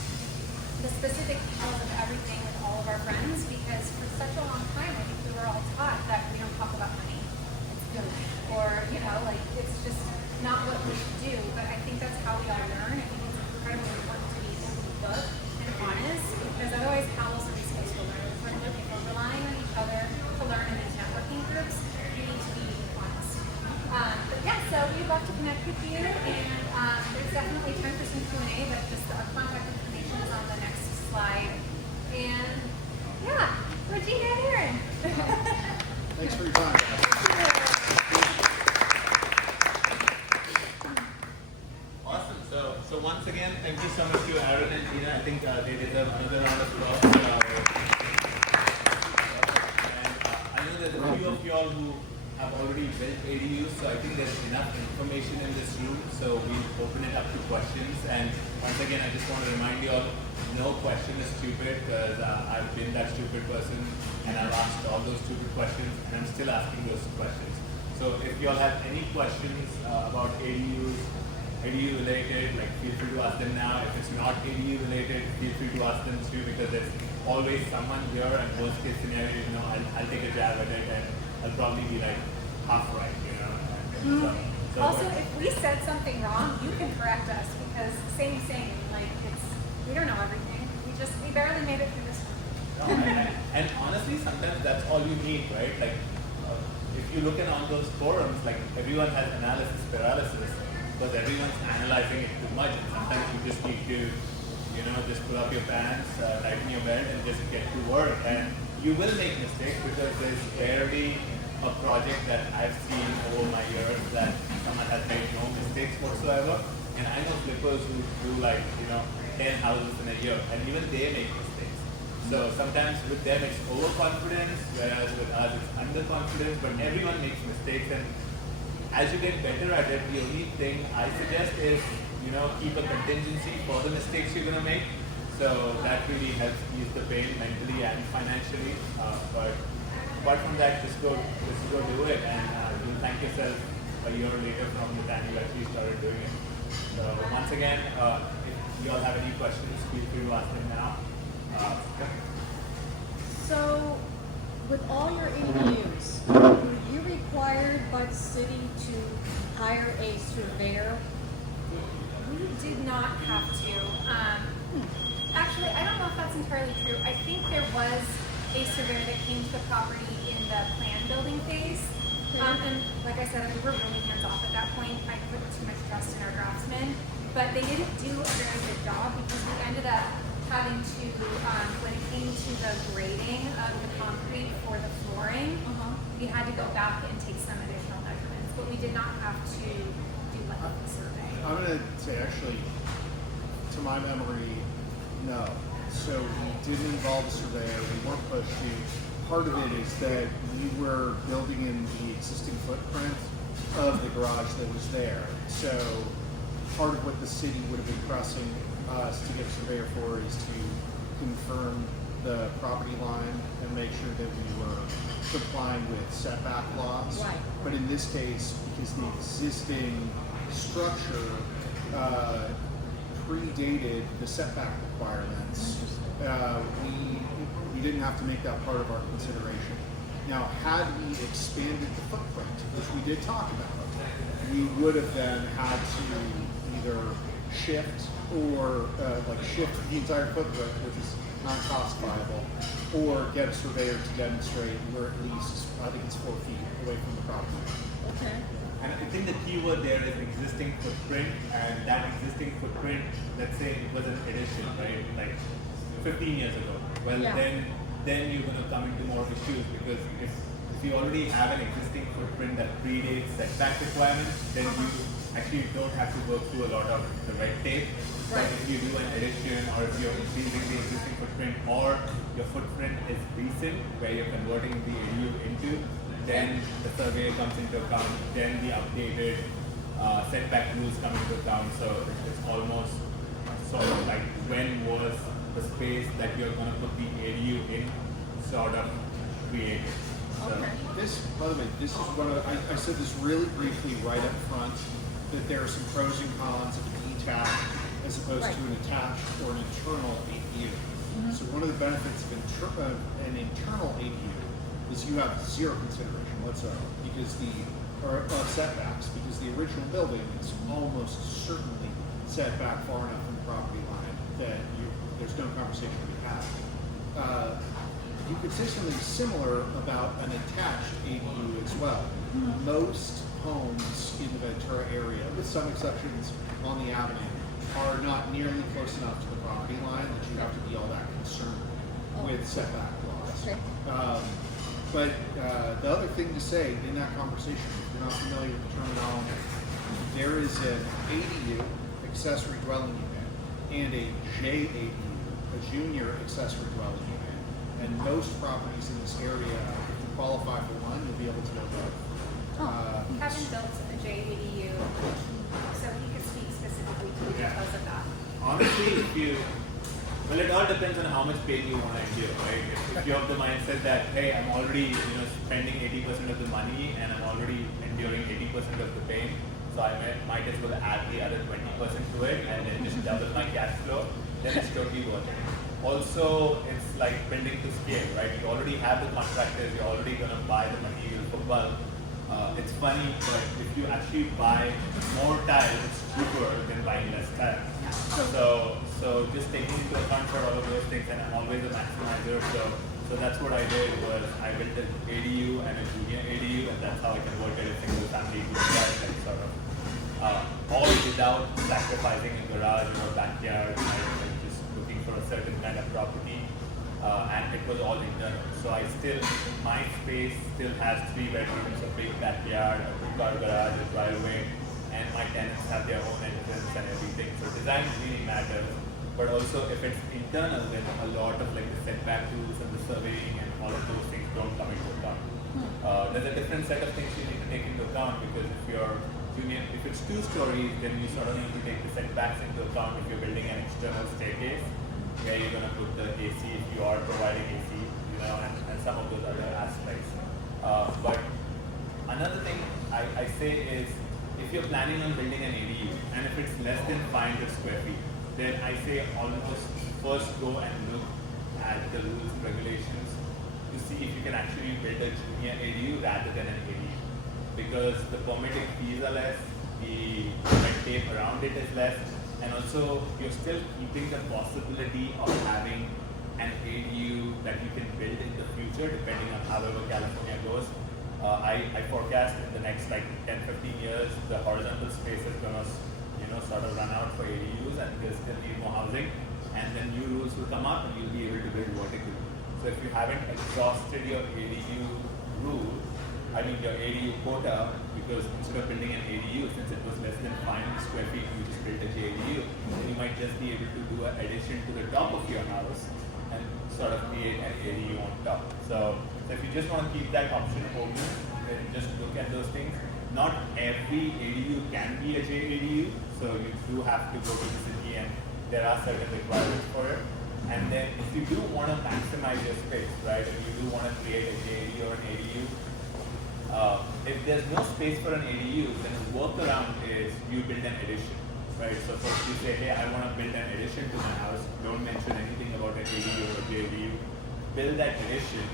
the specific details of everything with all of our friends, because for such a long time I think we were all taught that we don't talk about money. It's good. Or, it's just not what we should do. But I think that's how we all learn. I think it's incredibly important to be open book and honest, because otherwise how else are we supposed to learn? If we're relying on each other to learn in these networking groups, we need to be honest. But yeah, so we'd love to connect with you, and there's definitely time for some Q&A, but just our contact information is on the next slide. And yeah, we're Geena and Aaron. Thanks for your time, guys. Awesome. So once again, thank you so much to Aaron and Geena. I think they deserve another round of applause. And I know there's a few of y'all who have already built ADUs, so I think there's enough information in this room. So we'll open it up to questions. And once again, I just want to remind you all, no question is stupid, because I've been that stupid person and I've asked all those stupid questions and I'm still asking those questions. So if you all have any questions about ADUs, ADU related, feel free to ask them now. If it's not ADU related, feel free to ask them too, because there's always someone here, and worst case scenario, I'll take a jab at it and I'll probably be half right, So also, if we said something wrong, you can correct us, because same, we don't know everything. We barely made it through this one. No, and honestly, sometimes that's all you need, right? If you look at on those forums, everyone has analysis paralysis, because everyone's analyzing it too much, and sometimes you just need to, just pull up your pants, tighten your belt, and just get to work. And you will make mistakes, because there's barely a project that I've seen over my years that someone has made no mistakes whatsoever. And I know flippers who do 10 houses in a year, and even they make mistakes. So sometimes with them it's overconfidence, whereas with us it's underconfidence, but everyone makes mistakes. And as you get better at it, the only thing I suggest is, keep a contingency for the mistakes you're going to make. So that really helps ease the pain mentally and financially. But apart from that, just go do it, and you'll thank yourself a year later from the time you actually started doing it. So once again, if you all have any questions, feel free to ask them now. So, with all your ADUs, were you required by the city to hire a surveyor? We did not have to. Actually, I don't know if that's entirely true. I think a surveyor that came to the property in the plan building phase. And like I said, we were really hands off at that point. I put too much trust in our draftsmen, but they didn't do a very good job because we ended up having to, when it came to the grading of the concrete for the flooring, we had to go back and take some additional measurements, but we did not have to do like a survey. I'm going to say, actually, to my memory, no. So we didn't involve a surveyor. We weren't pushed to. Part of it is that we were building in the existing footprint of the garage that was there. So part of what the city would have been pressing us to get a surveyor for is to confirm the property line and make sure that we were complying with setback laws. Right. But in this case, because the existing structure predated the setback requirements, we didn't have to make that part of our consideration. Now, had we expanded the footprint, which we did talk about, we would have then had to either shift or shift the entire footprint, which is not cost viable, or get a surveyor to demonstrate we're at least, I think it's 4 feet away from the property. Okay. And I think the key word there is existing footprint, and that existing footprint, let's say it was an addition, right? Like 15 years ago. Well, Yeah. then you're going to come into more issues because if you already have an existing footprint that predates setback requirements, then you actually don't have to go through a lot of the red tape. But Right. if you do an addition, or if you're increasing the existing footprint, or your footprint is recent, where you're converting the ADU into, then the survey comes into account, then the updated setback rules come into account. So it's almost sort of like when was the space that you're going to put the ADU in sort of created. So, Okay. This, by the way, this is one of, I said this really briefly right up front, that there are some pros and cons of a detached as opposed Right. to an attached or an internal ADU. So one of the benefits of an internal ADU is you have zero consideration whatsoever because or setbacks, because the original building is almost certainly set back far enough from the property line that there's no conversation to be had. You could say something similar about an attached ADU as well. Most homes in the Ventura area, with some exceptions on the avenue, are not nearly close enough to the property line that you have to be all that concerned with setback laws. Okay. But the other thing to say in that conversation, if you're not familiar with the terminology, there is an ADU, accessory dwelling unit, and a JADU, a junior accessory dwelling unit. And most properties in this area, if you qualify for one, you'll be able to go both. Kevin built a JADU, so he could speak specifically to the Yeah. details of that. honestly, well, it all depends on how much pain you want to endure, right? If you have the mindset that, hey, I'm already spending 80% of the money and I'm already enduring 80% of the pain, so I might as well add the other 20% to it and then just double my cash flow, then it's totally worth it. Also, it's like building to scale, right? You already have the contractors, you're already going to buy the material for bulk. It's funny, but if you actually buy more tile, it's cheaper than buying less tile. So just taking into account for all of those things, and I'm always a maximizer, so that's what I did was I built an ADU and a junior ADU, and that's how I converted a single family to like sort of all without sacrificing a garage or a backyard, right? Like just looking for a certain kind of property. And it was all internal. So my space still has 3 bedrooms, a big backyard, a 2-car garage, a driveway, and my tenants have their own entrance and everything. So design really matters. But also if it's internal, then a lot of like the setback rules and the surveying and all of those things don't come into account. There's a different set of things you need to take into account because if it's 2 stories, then you sort of need to take the setbacks into account if you're building an external staircase. Where you're going to put the AC if you are providing AC, and some of those other aspects. But another thing I say is if you're planning on building an ADU and if it's less than 500 square feet, then I say almost first go and look at the rules and regulations to see if you can actually build a junior ADU rather than an ADU. Because the permitting fees are less, the red tape around it is less, and also you're still keeping the possibility of having an ADU that you can build in the future, depending on however California goes. I forecast in the next like 10-15 years, the horizontal space is going to sort of run out for ADUs, and there's still need more housing, and then new rules will come up and you'll be able to build vertically. So if you haven't exhausted your ADU rule, your ADU quota, because instead of building an ADU, since it was less than 500 square feet, you just built a JADU, then you might just be able to do an addition to the top of your house and sort of create an ADU on top. So if you just want to keep that option open, then just look at those things. Not every ADU can be a JADU, so you do have to go to the city and there are certain requirements for it. And then if you do want to maximize your space, right, and you do want to create a JADU or an ADU, if there's no space for an ADU, then the workaround is you build an addition, right? So first you say, hey, I want to build an addition to my house. Don't mention anything about an ADU or JADU. Build that addition,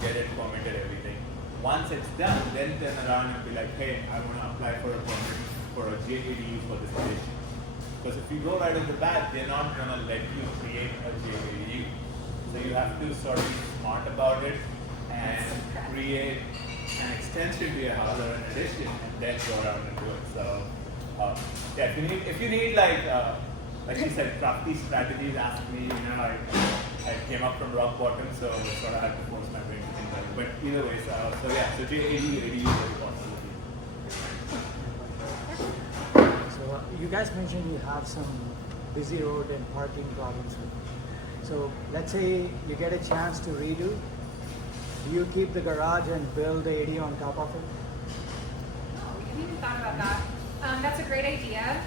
get it permitted, everything. Once it's done, then turn around and be like, hey, I want to apply for a permit for a JADU for this addition. Because if you go right off the bat, they're not going to let you create a JADU. So you have to sort of be smart about it and create an extension to your house or an addition, and then go around and do it. So, yeah, if you need like you said, crafty strategies, ask me. I came up from rock bottom, so sort of had to force my brain to think about it. But either way, so JADU, ADU is very possible. So you guys mentioned you have some busy road and parking problems. So let's say you get a chance to redo. Do you keep the garage and build the ADU on top of it? Oh, we haven't even thought about that. That's a great idea.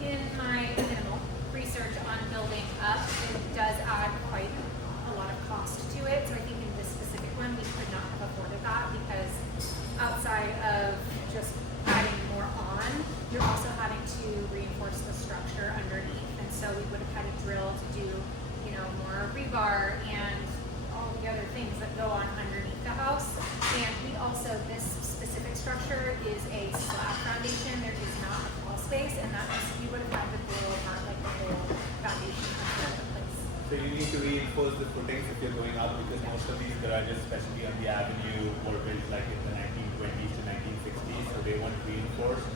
In my minimal research on building up, it does add quite a lot of cost to it. So I think in this specific one, we could not have afforded that because outside of just adding more on, you're also having to reinforce the structure underneath. And so we would have had to drill to do, more rebar and all the other things that go on underneath the house. And we also, this specific structure is a slab foundation. There is not a crawl space, and that means we would have had to blow apart like the whole foundation under the place. So you need to reinforce the footings if you're going up, because most of these garages, especially on the avenue, were built like in the 1920s to 1960s, so they weren't reinforced.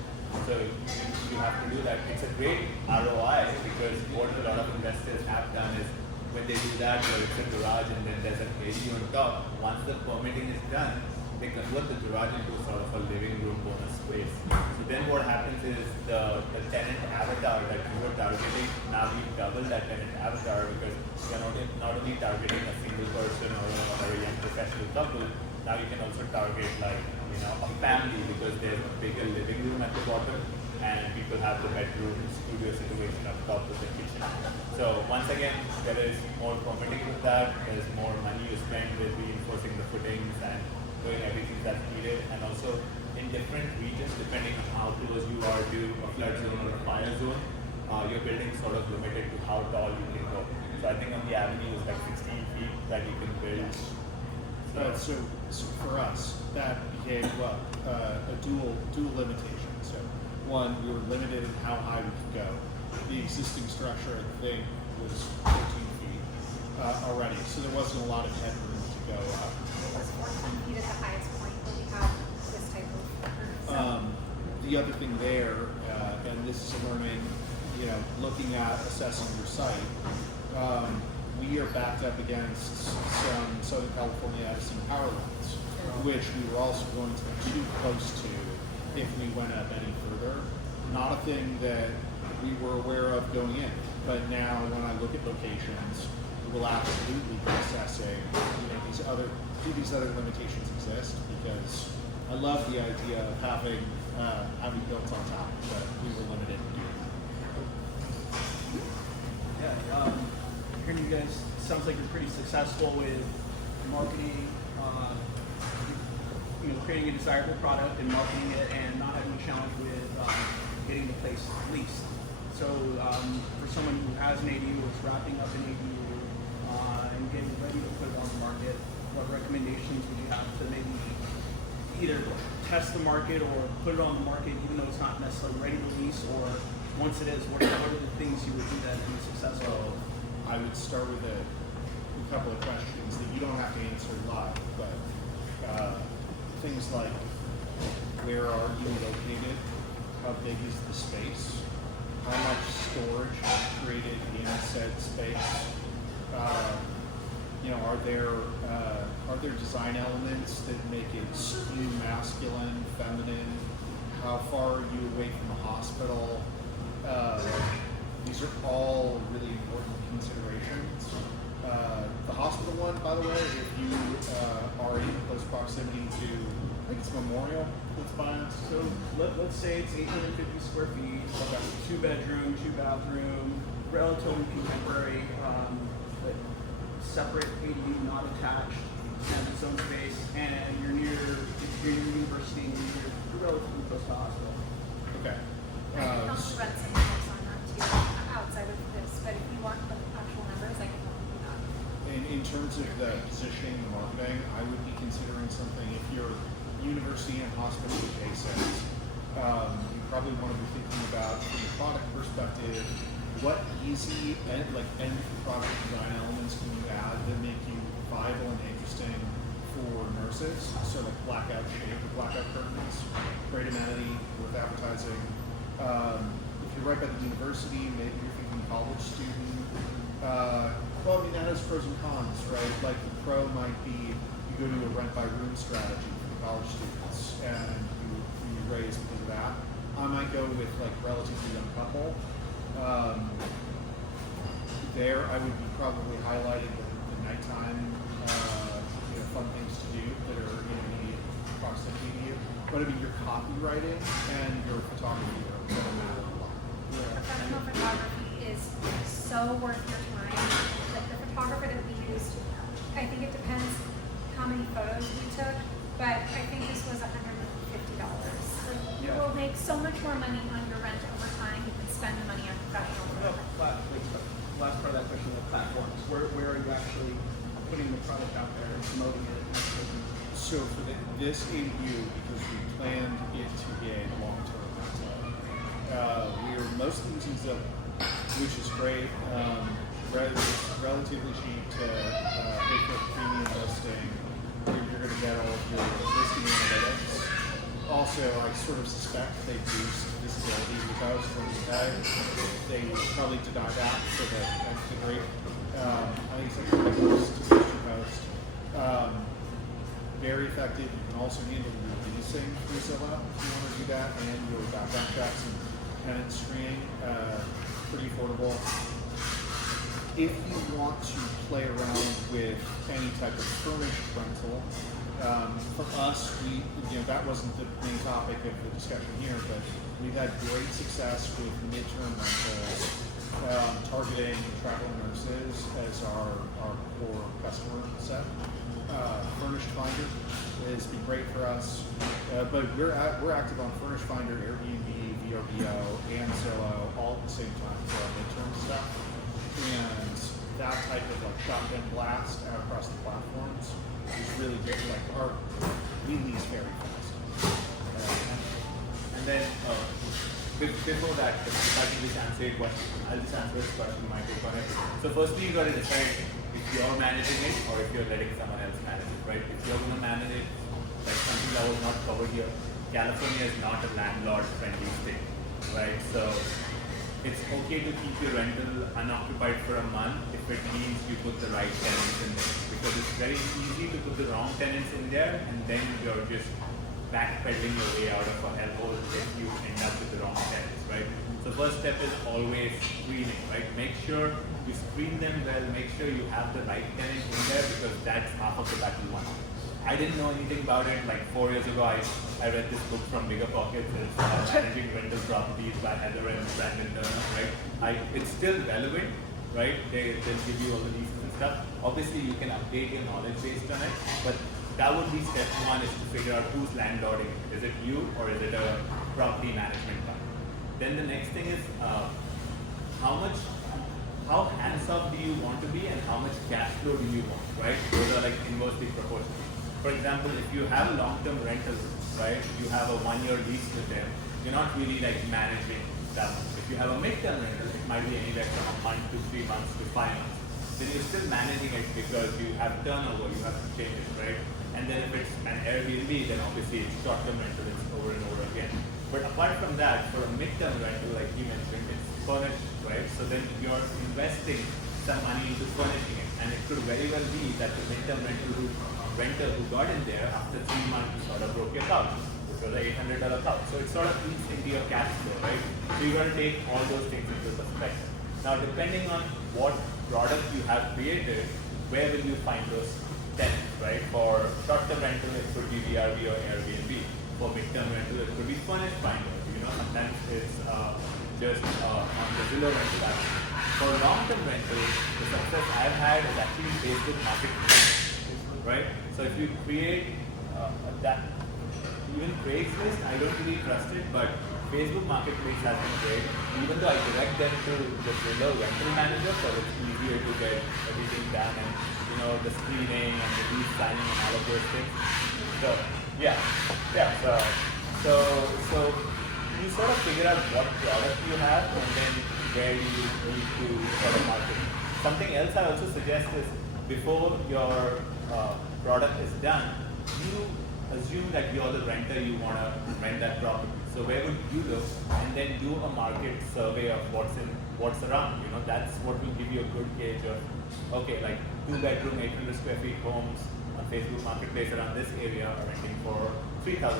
So you have to do that. It's a great ROI because what a lot of investors have done is when they do that, where it's a garage and then there's an ADU on top, once the permitting is done, they convert the garage into sort of a living room bonus space. So then what happens is the tenant avatar that you were targeting, now you double that tenant avatar because you're not only targeting a single person or a young professional couple, now you can also target like a family because there's a bigger living room at the bottom and people have the bedroom studio situation up top of the kitchen. So once again, there is more permitting with that, there's more money you spend with reinforcing the footings and doing everything that's needed, and also in different regions, depending on how close you are to a flood zone or a fire zone, your building is sort of limited to how tall you can go. So I think on the avenue is like 16 feet that you can build. So for us, that became a dual limitation. So one, we were limited in how high we could go. The existing structure, I think, was 14 feet already, so there wasn't a lot of headroom to go up. It was 14 feet at the highest point that we have this type of roof. The other thing there, and this is a learning, looking at assessing your site, we are backed up against some Southern California Edison power lines, which we were also going to be too close to if we went up any further. Not a thing that we were aware of going in, but now when I look at locations, we will absolutely be assessing these other limitations exist, because I love the idea of having built on top, but we were limited in doing that. Yeah, hearing you guys, sounds like you're pretty successful with marketing, creating a desirable product and marketing it, and not having a challenge with getting the place leased. So for someone who has an ADU or is wrapping up an ADU and getting ready to put it on the market, what recommendations would you have to maybe either test the market or put it on the market even though it's not necessarily ready to lease, or once it is, what are the things you would do that to be successful? So I would start with a couple of questions that you don't have to answer live, but things like, where are you located? How big is the space? How much storage is created in said space? Are there design elements that make it skew masculine, feminine? How far are you away from the hospital? These are all really important considerations. The hospital one, by the way, if you are in close proximity to, I think it's Memorial that's by us. So let's say it's 850 square feet, Okay. 2 bedroom, 2 bathroom, relatively contemporary, but separate ADU, not attached, has its own space, and you're near university, and you're relatively close to the hospital. Okay. I can also run some numbers on that too, outside of this, but if you want the actual numbers, I can help you with that. In terms of the positioning, the marketing, I would be considering something if you're university and hospital adjacent. You probably want to be thinking about, from a product perspective, what easy end product design elements can you add that make you viable and interesting for nurses? So like blackout shade or blackout curtains, great amenity with advertising. If you're right by the university, maybe you're thinking college student. Well, I mean, that has pros and cons, right? Like the pro might be you go to a rent by room strategy for the college students and you raise because of that. I might go with like relatively young couple. There, I would be probably highlighting the nighttime, fun things to do that are in immediate proximity to you. But I mean, your copywriting and your photography are going to matter a lot. Professional photography is so worth your time. Like the photographer that we used, I think it depends how many photos we took, but I think this was $150. Like, you will make so much more money on your rent over time. You can spend the money on professional photography. Last part of that question, the platforms. Where are you actually putting the product out there and promoting it? So for this ADU, because we planned it to be a long-term rental, we are mostly using Zillow, which is great. Relatively cheap to pay for a premium listing, where you're going to get all of your listing analytics. Also, I sort of suspect they boost visibility with those when you pay. They probably deny that, so that's the great. I think it's like a boost to boost your post. Very effective. You can also handle your leasing through Zillow if you want to do that, and your background checks and tenant screening. Pretty affordable. If you want to play around with any type of furnished rental, for us, that wasn't the main topic of the discussion here, but we've had great success with midterm rentals, targeting traveling nurses as our core customer set. Furnished Finder has been great for us, but we're active on Furnished Finder, Airbnb, VRBO, and Zillow all at the same time for our midterm stuff. And that type of like shotgun blast out across the platforms is really good. Like we lease very fast. And then before that, if I can just answer your question, I'll just answer this question, my take on it. So firstly, you got to decide if you're managing it or if you're letting someone else manage it, right? If you're going to manage it, like something that was not covered here, California is not a landlord-friendly state, right? So it's okay to keep your rental unoccupied for a month if it means you put the right tenants in there. Because it's very easy to put the wrong tenants in there and then you're just backpedaling your way out of a hellhole if you end up with the wrong tenants, right? So first step is always screening, right? Make sure you screen them well, make sure you have the right tenant in there because that's half of the battle won. I didn't know anything about it. Like 4 years ago, I read this book from Bigger Pockets. It's Managing Rental Properties by Heather and Brandon Turner, right? It's still relevant, right? They'll give you all the leases and stuff. Obviously, you can update your knowledge based on it, but that would be step one, is to figure out who's landlording it. Is it you or is it a property management company? Then the next thing is how hands-off do you want to be and how much cash flow do you want, right? Those are like inversely proportional. For example, if you have a long-term rental, right, you have a 1-year lease with them, you're not really like managing that much. If you have a mid-term rental, it might be anywhere from a month to 3 months to 5 months. then you're still managing it because you have turnover, you have to change it, right? And then if it's an Airbnb, then obviously it's short-term rental, it's over and over again. But apart from that, for a mid-term rental, like you mentioned, it's furnished, right? So then you're investing some money into furnishing it, and it could very well be that the mid-term renter who got in there after 3 months sort of broke your couch, which was an $800 couch. So it sort of eats into your cash flow, right? So you got to take all those things into perspective. Now, depending on what product you have created, where will you find those tenants, right? For short-term rental, it could be VRV or Airbnb. For mid-term rental, it could be furnished finders. You know, sometimes it's just on the Zillow rental app. For long-term rental, the success I've had is actually Facebook Marketplace, right? So if you create that, even Craigslist, I don't really trust it, but Facebook Marketplace has been great. Even though I direct them to the Zillow rental manager, so it's easier to get everything done and the screening and the lead signing and all of those things. So yeah. So you sort of figure out what product you have and then where you need to sort of market. Something else I also suggest is before your product is done, you assume that you're the renter, you want to rent that property. So where would you look and then do a market survey of what's around. That's what will give you a good gauge of, okay, like 2-bedroom, 800 square feet homes on Facebook Marketplace around this area are renting for $3,000.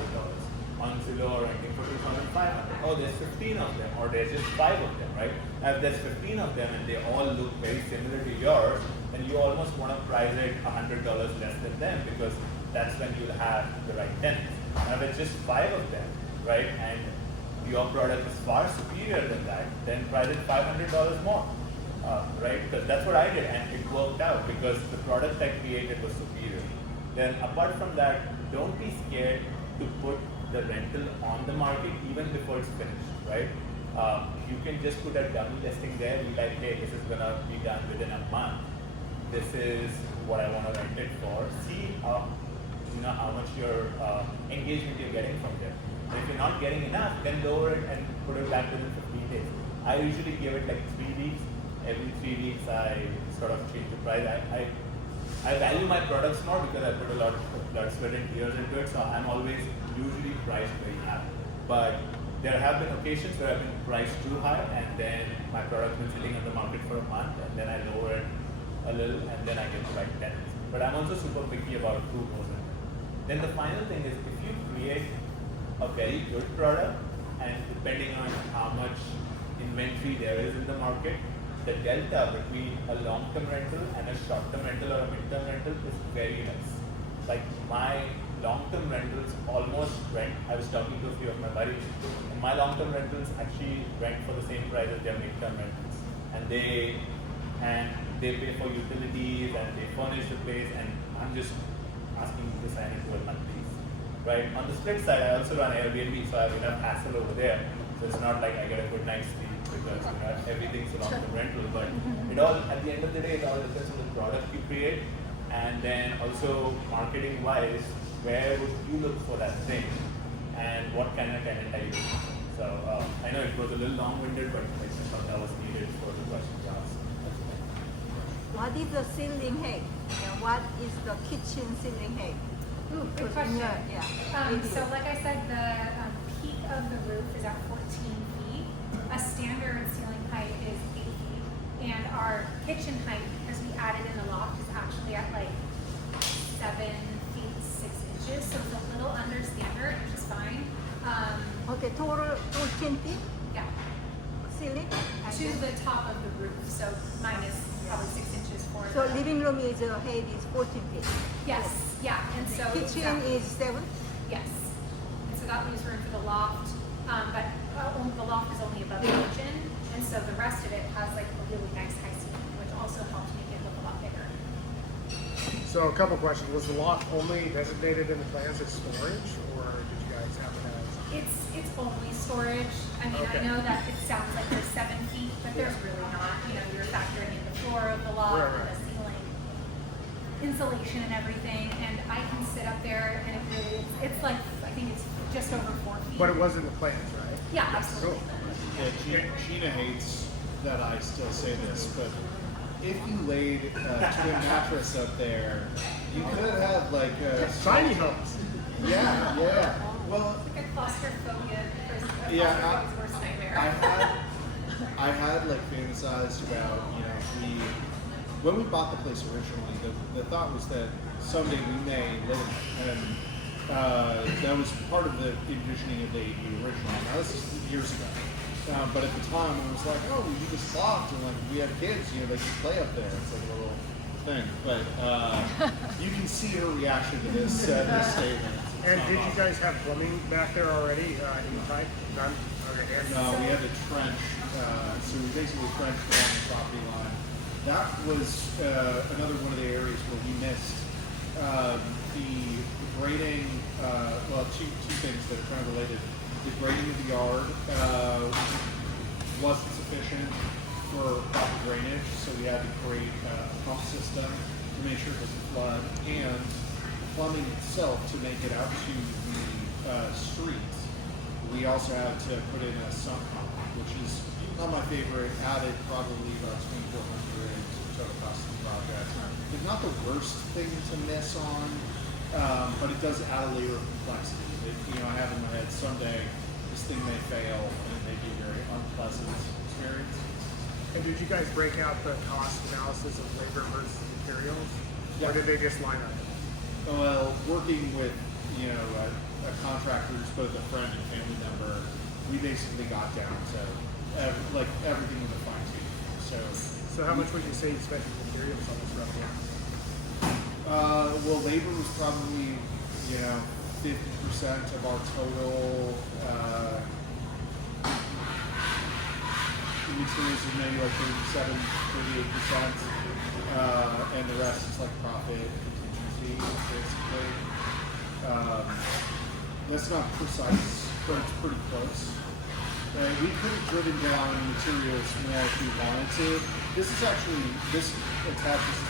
On Zillow are renting for $2,500. Oh, there's 15 of them, or there's just 5 of them, right? If there's 15 of them and they all look very similar to yours, then you almost want to price it $100 less than them because that's when you'll have the right tenants. Now, if it's just 5 of them, right, and your product is far superior than that, then price it $500 more, right? Because that's what I did, and it worked out because the product I created was superior. Then apart from that, don't be scared to put the rental on the market even before it's finished, right? You can just put a dummy listing there, be like, hey, this is gonna be done within a month. This is what I want to rent it for. See how much your engagement you're getting from there. And if you're not getting enough, then lower it and put it back within 15 days. I usually give it like 3 weeks. Every 3 weeks, I sort of change the price. I value my products more because I put a lot of blood, sweat, and tears into it. So I'm always usually priced very high. But there have been occasions where I've been priced too high, and then my product's been sitting in the market for a month, and then I lower it a little, and then I get the right tenants. But I'm also super picky about who goes in. Then the final thing is, if you create a very good product, and depending on how much inventory there is in the market, the delta between a long-term rental and a short-term rental or a mid-term rental is very less. Like my long-term rentals almost rent, I was talking to a few of my buddies, and my long-term rentals actually rent for the same price as their mid-term rentals. And they pay for utilities and they furnish the place, and I'm just asking to sign into a month lease. Right? On the split side, I also run Airbnb, so I have enough hassle over there. So it's not like I get a good night's sleep because everything's a long-term rental. But it all, at the end of the day, it all depends on the product you create, and then also marketing-wise, where would you look for that thing, and what kind of tenant are you looking for? So I know it was a little long-winded, but I just thought that was needed for the question to ask. What is the ceiling height? And what is the kitchen ceiling height? Ooh, good question. Yeah. So like I said, the peak of the roof is at 14 feet. A standard ceiling height is 8 feet. And our kitchen height, because we added in the loft, is actually at like 7 feet 6 inches. So it's a little under standard, which is fine. Okay, total 14 feet Yeah. ceiling? To the top of the roof. So minus probably 6 inches for So the living room is height is 14 feet. Yes, yeah. And so Kitchen exactly. is 7. Yes. And so that leaves room for the loft, but the loft is only above the kitchen, and so the rest of it has like a really nice high ceiling, which also helps make it look a lot bigger. So a couple questions. Was the loft only designated in the plans as storage, or did you guys have it as? It's only storage. I mean, Okay. I know that it sounds like there's 7 feet, but there's really not. You're factoring in the floor of the loft and the ceiling, insulation and everything, and I can sit up there and it really, it's like, I think it's just over 4 feet. But it was in the plans, right? Yeah, absolutely. Yeah, Geena hates that I still say this, but if you laid a twin mattress up there, you could have like a Tiny homes. Yeah. Well, It's like a claustrophobia person. Yeah, Claustrophobia is worst nightmare. I had like fantasized about, when we bought the place originally, the thought was that someday we may live in it, and that was part of the envisioning of the ADU originally. Now this is years ago, but at the time it was like, oh, we just locked, and like we have kids, they can play up there. It's like a little thing, but you can see her reaction to this statement. And did you guys have plumbing back there already inside? None? Okay. No, we had to trench, so we basically trenched along the property line. That was another one of the areas where we missed the grading, two things that are kind of related. The grading of the yard wasn't sufficient for proper drainage, so we had to create a pump system to make sure it doesn't flood, and plumbing itself to make it out to the streets. We also had to put in a sump pump, which is not my favorite. Added probably about $2,400 total cost of the project. It's not the worst thing to miss on, but it does add a layer of complexity. I have in my head someday this thing may fail and it may be a very unpleasant experience. And did you guys break out the cost analysis of labor versus materials? Yeah. Or did they just line up? Well, working with a contractors, both a friend and family member, we basically got down to everything with a fine tooth. So how much would you say you spent in materials on this roughly? Well, labor was probably 50% of our total. Materials is maybe like 38%, and the rest is like profit contingency, basically. That's not precise, but it's pretty close. We could have driven down materials more if we wanted to. This attaches to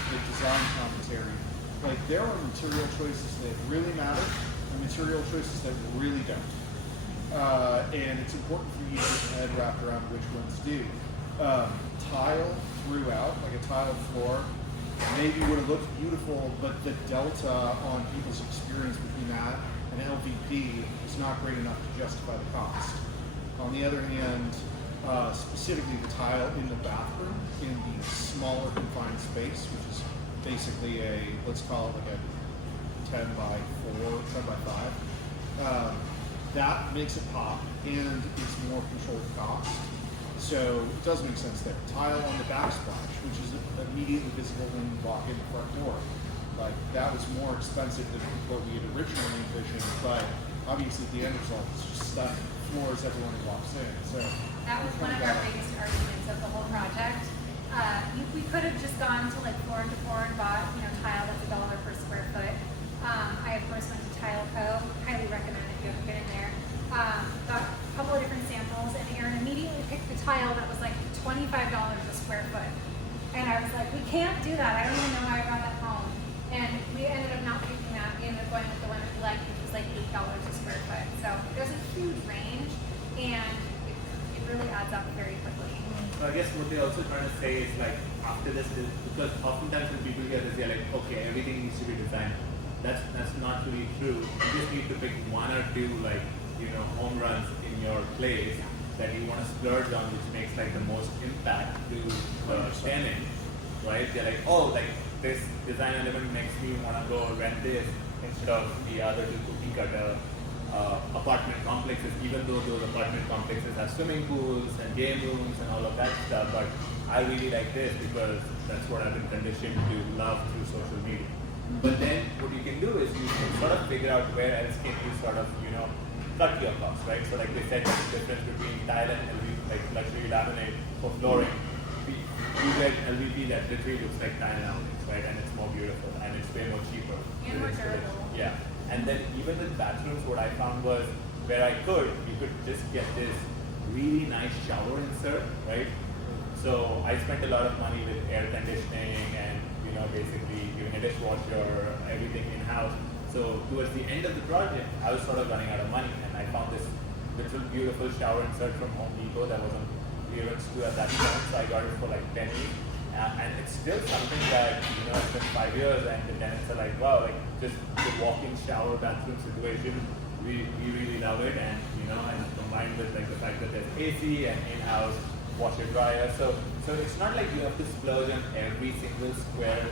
the design commentary. Like, there are material choices that really matter and material choices that really don't. And it's important for you to get your head wrapped around which ones do. Tile throughout, like a tile floor, maybe would have looked beautiful, but the delta on people's experience between that and LVP is not great enough to justify the cost. On the other hand, specifically the tile in the bathroom in the smaller confined space, which is basically let's call it like a 10 by 4, 10 by 5, that makes it pop, and it's more controlled cost. So it does make sense there. Tile on the backsplash, which is immediately visible when you walk in the front door. Like, that was more expensive than what we had originally envisioned, but obviously the end result is just stunning. Floors everyone who walks in. So that was one of our biggest arguments of the whole project. We could have just gone to like floor to floor and bought, tile that's $1 per square foot. I of course went to Tile Co. Highly recommend if you haven't been in there. Got a couple of different samples, and Aaron immediately picked the tile that was like $25 a square foot. And I was like, we can't do that. I don't even know how I got that home. And we ended up not picking that. We ended up going with the one that we liked, which was like $8 a square foot. So there's a huge range, and it really adds up very quickly. So I guess what they're also trying to say is like, after this is, because oftentimes when people hear this, they're like, okay, everything needs to be designed. That's not really true. You just need to pick one or two home runs in your place that you want to splurge on, which makes like the most impact to the tenant, right? They're like, oh, like this design element makes me want to go rent this instead of the other two cookie cutter apartment complexes, even though those apartment complexes have swimming pools and game rooms and all of that stuff. But I really like this because that's what I've been conditioned to love through social media. But then what you can do is you can sort of figure out where else can you sort of, cut your costs, right? So like they said, the difference between tile and LVP, like luxury laminate for flooring, you get LVP that literally looks like tile laminates, right? And it's more beautiful and it's way more cheaper. And more durable. Yeah. And then even with bathrooms, what I found was where you could just get this really nice shower insert, right? So I spent a lot of money with air conditioning and basically giving a dishwasher, everything in-house. So towards the end of the project, I was sort of running out of money, and I found this little beautiful shower insert from Home Depot that was on clearance too at that time. So I got it for like pennies, And it's still something that, it's been 5 years and the tenants are like, wow, like just the walk-in shower bathroom situation, we really love it. And, and combined with like the fact that there's AC and in-house washer dryer. So it's not like you have to splurge on every single square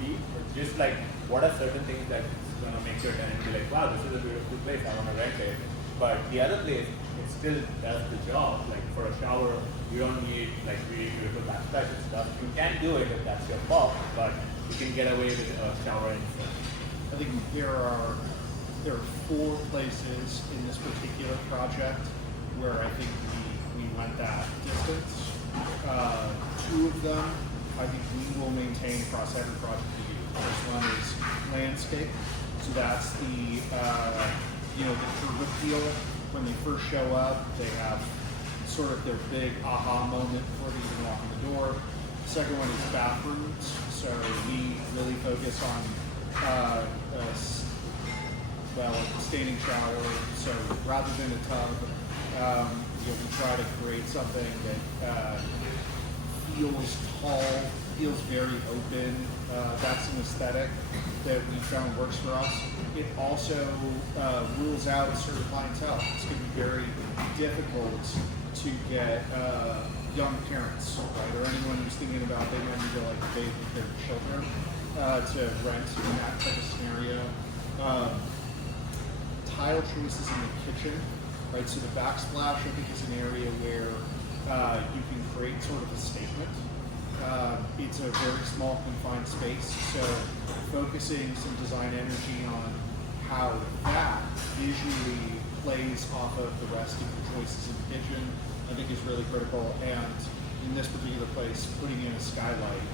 feet. It's just like, what are certain things that's going to make your tenant be like, wow, this is a beautiful place, I want to rent it. But the other place, it still does the job. Like for a shower, you don't need like really beautiful backsplash and stuff. You can do it if that's your fault, but you can get away with a shower instead. I think there are 4 places in this particular project where I think we went that distance. 2 of them, I think we will maintain across every project we do. The first one is landscape. So that's the curb appeal. When they first show up, they have sort of their big aha moment before they even walk in the door. The second one is bathrooms. So we really focus on standing shower. So rather than a tub, we try to create something that feels tall, feels very open. That's an aesthetic that we found works for us. It also rules out a certain clientele. It's going to be very difficult to get young parents, right, or anyone who's thinking about they want to like bathe with their children to rent in that type of scenario. Tile choices in the kitchen, right? So the backsplash, I think, is an area where you can create sort of a statement. It's a very small, confined space, so focusing some design energy on how that visually plays off of the rest of the choices in the kitchen, I think is really critical. And in this particular place, putting in a skylight,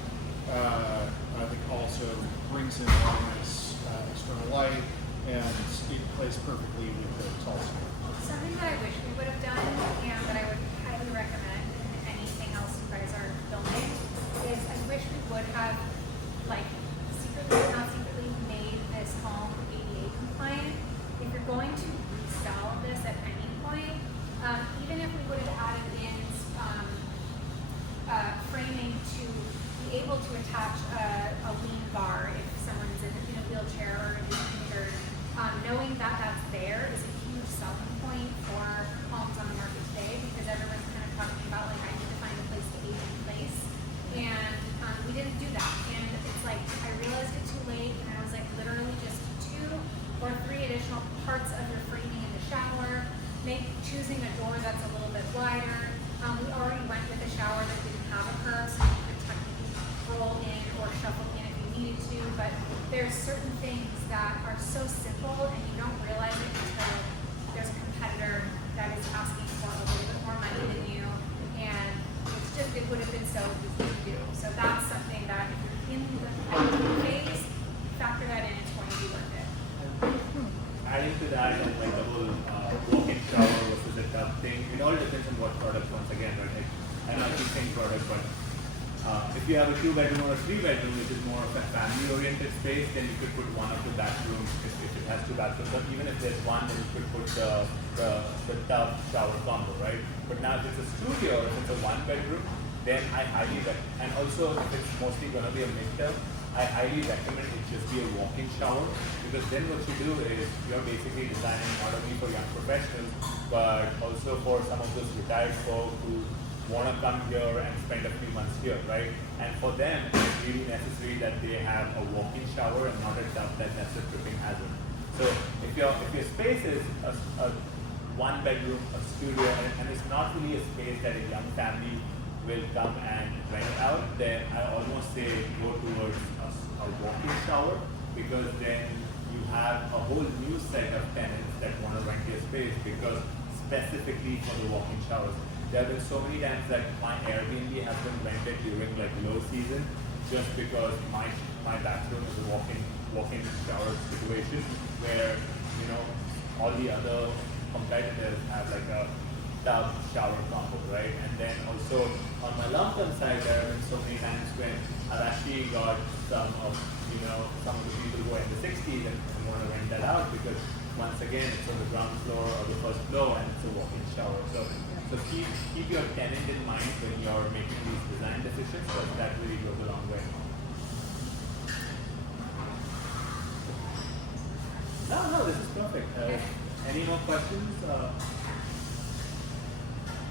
I think also brings in a lot of nice external light, and it plays perfectly with the tall ceiling. Something that I wish we would have done, and that I would highly recommend in anything else you guys are filming, is I wish we would have, like, secretly or not secretly, made this home ADA compliant. If you're going to resell this at any point, even if we would have added in framing to be able to attach a lean bar if someone's in a wheelchair or in a knowing that that's there is a huge selling point for homes on the market today, because everyone's kind of talking about like, I need to find a place to age in place, and we didn't do that. And it's like I realized it too late, and I was like literally just 2 or 3 additional parts of your framing in the shower, choosing a door that's a little bit wider. We already went with a shower that didn't have a curve, so you could technically roll in or shuffle in if you needed to, but there's certain things that are so simple and you don't realize it until there's a competitor that is asking for a little bit more money than you, and it would have been so easy to do. So that's something that if you're in the phase, factor that in, it's going to be worth it. Adding to that, like the whole walk-in shower versus a tub thing, it all depends on what product, once again, right? And I keep saying product, but if you have a 2-bedroom or a 3-bedroom, which is more of a family-oriented space, then you could put one of the bathrooms if it has 2 bathrooms. But even if there's one, then you could put the tub shower combo, right? But now if it's a studio, if it's a 1-bedroom, then I highly recommend, and also if it's mostly going to be a mid-term, I highly recommend it just be a walk-in shower, because then what you do is you're basically designing not only for young professionals, but also for some of those retired folk who want to come here and spend a few months here, right? And for them, it's really necessary that they have a walk-in shower and not a tub that's a tripping hazard. So if your space is a 1-bedroom, a studio, and it's not really a space that a young family will come and rent out, then I almost say go towards a walk-in shower, because then you have a whole new set of tenants that want to rent your space, because specifically for the walk-in showers. There have been so many times that my Airbnb has been rented during like low season, just because my bathroom is a walk-in shower situation, where all the other competitors have like a tub shower combo, right? And then also on my long-term side, there have been so many times when I've actually got some of the people who are in the 60s and want to rent that out, because once again, it's on the ground floor or the first floor, and it's a walk-in shower. So keep your tenant in mind when you're making these design decisions, because that really goes a long way. No, this is perfect. Any more questions?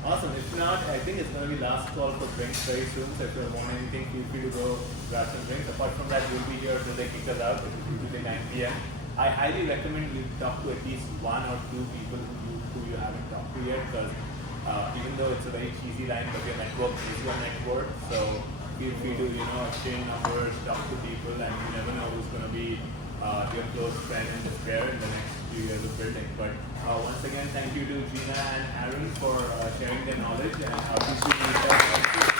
Awesome. If not, I think it's going to be last call for drinks very soon. So if you want anything, feel free to go grab some drinks. Apart from that, we'll be here till they kick us out, which is usually 9 p.m. I highly recommend you talk to at least 1 or 2 people who you haven't talked to yet, because even though it's a very cheesy line, but your network is your network. So feel free to exchange numbers, talk to people, and you never know who's going to be your close friend and despair in the next few years of building. But once again, thank you to Geena and Aaron for sharing their knowledge, and appreciate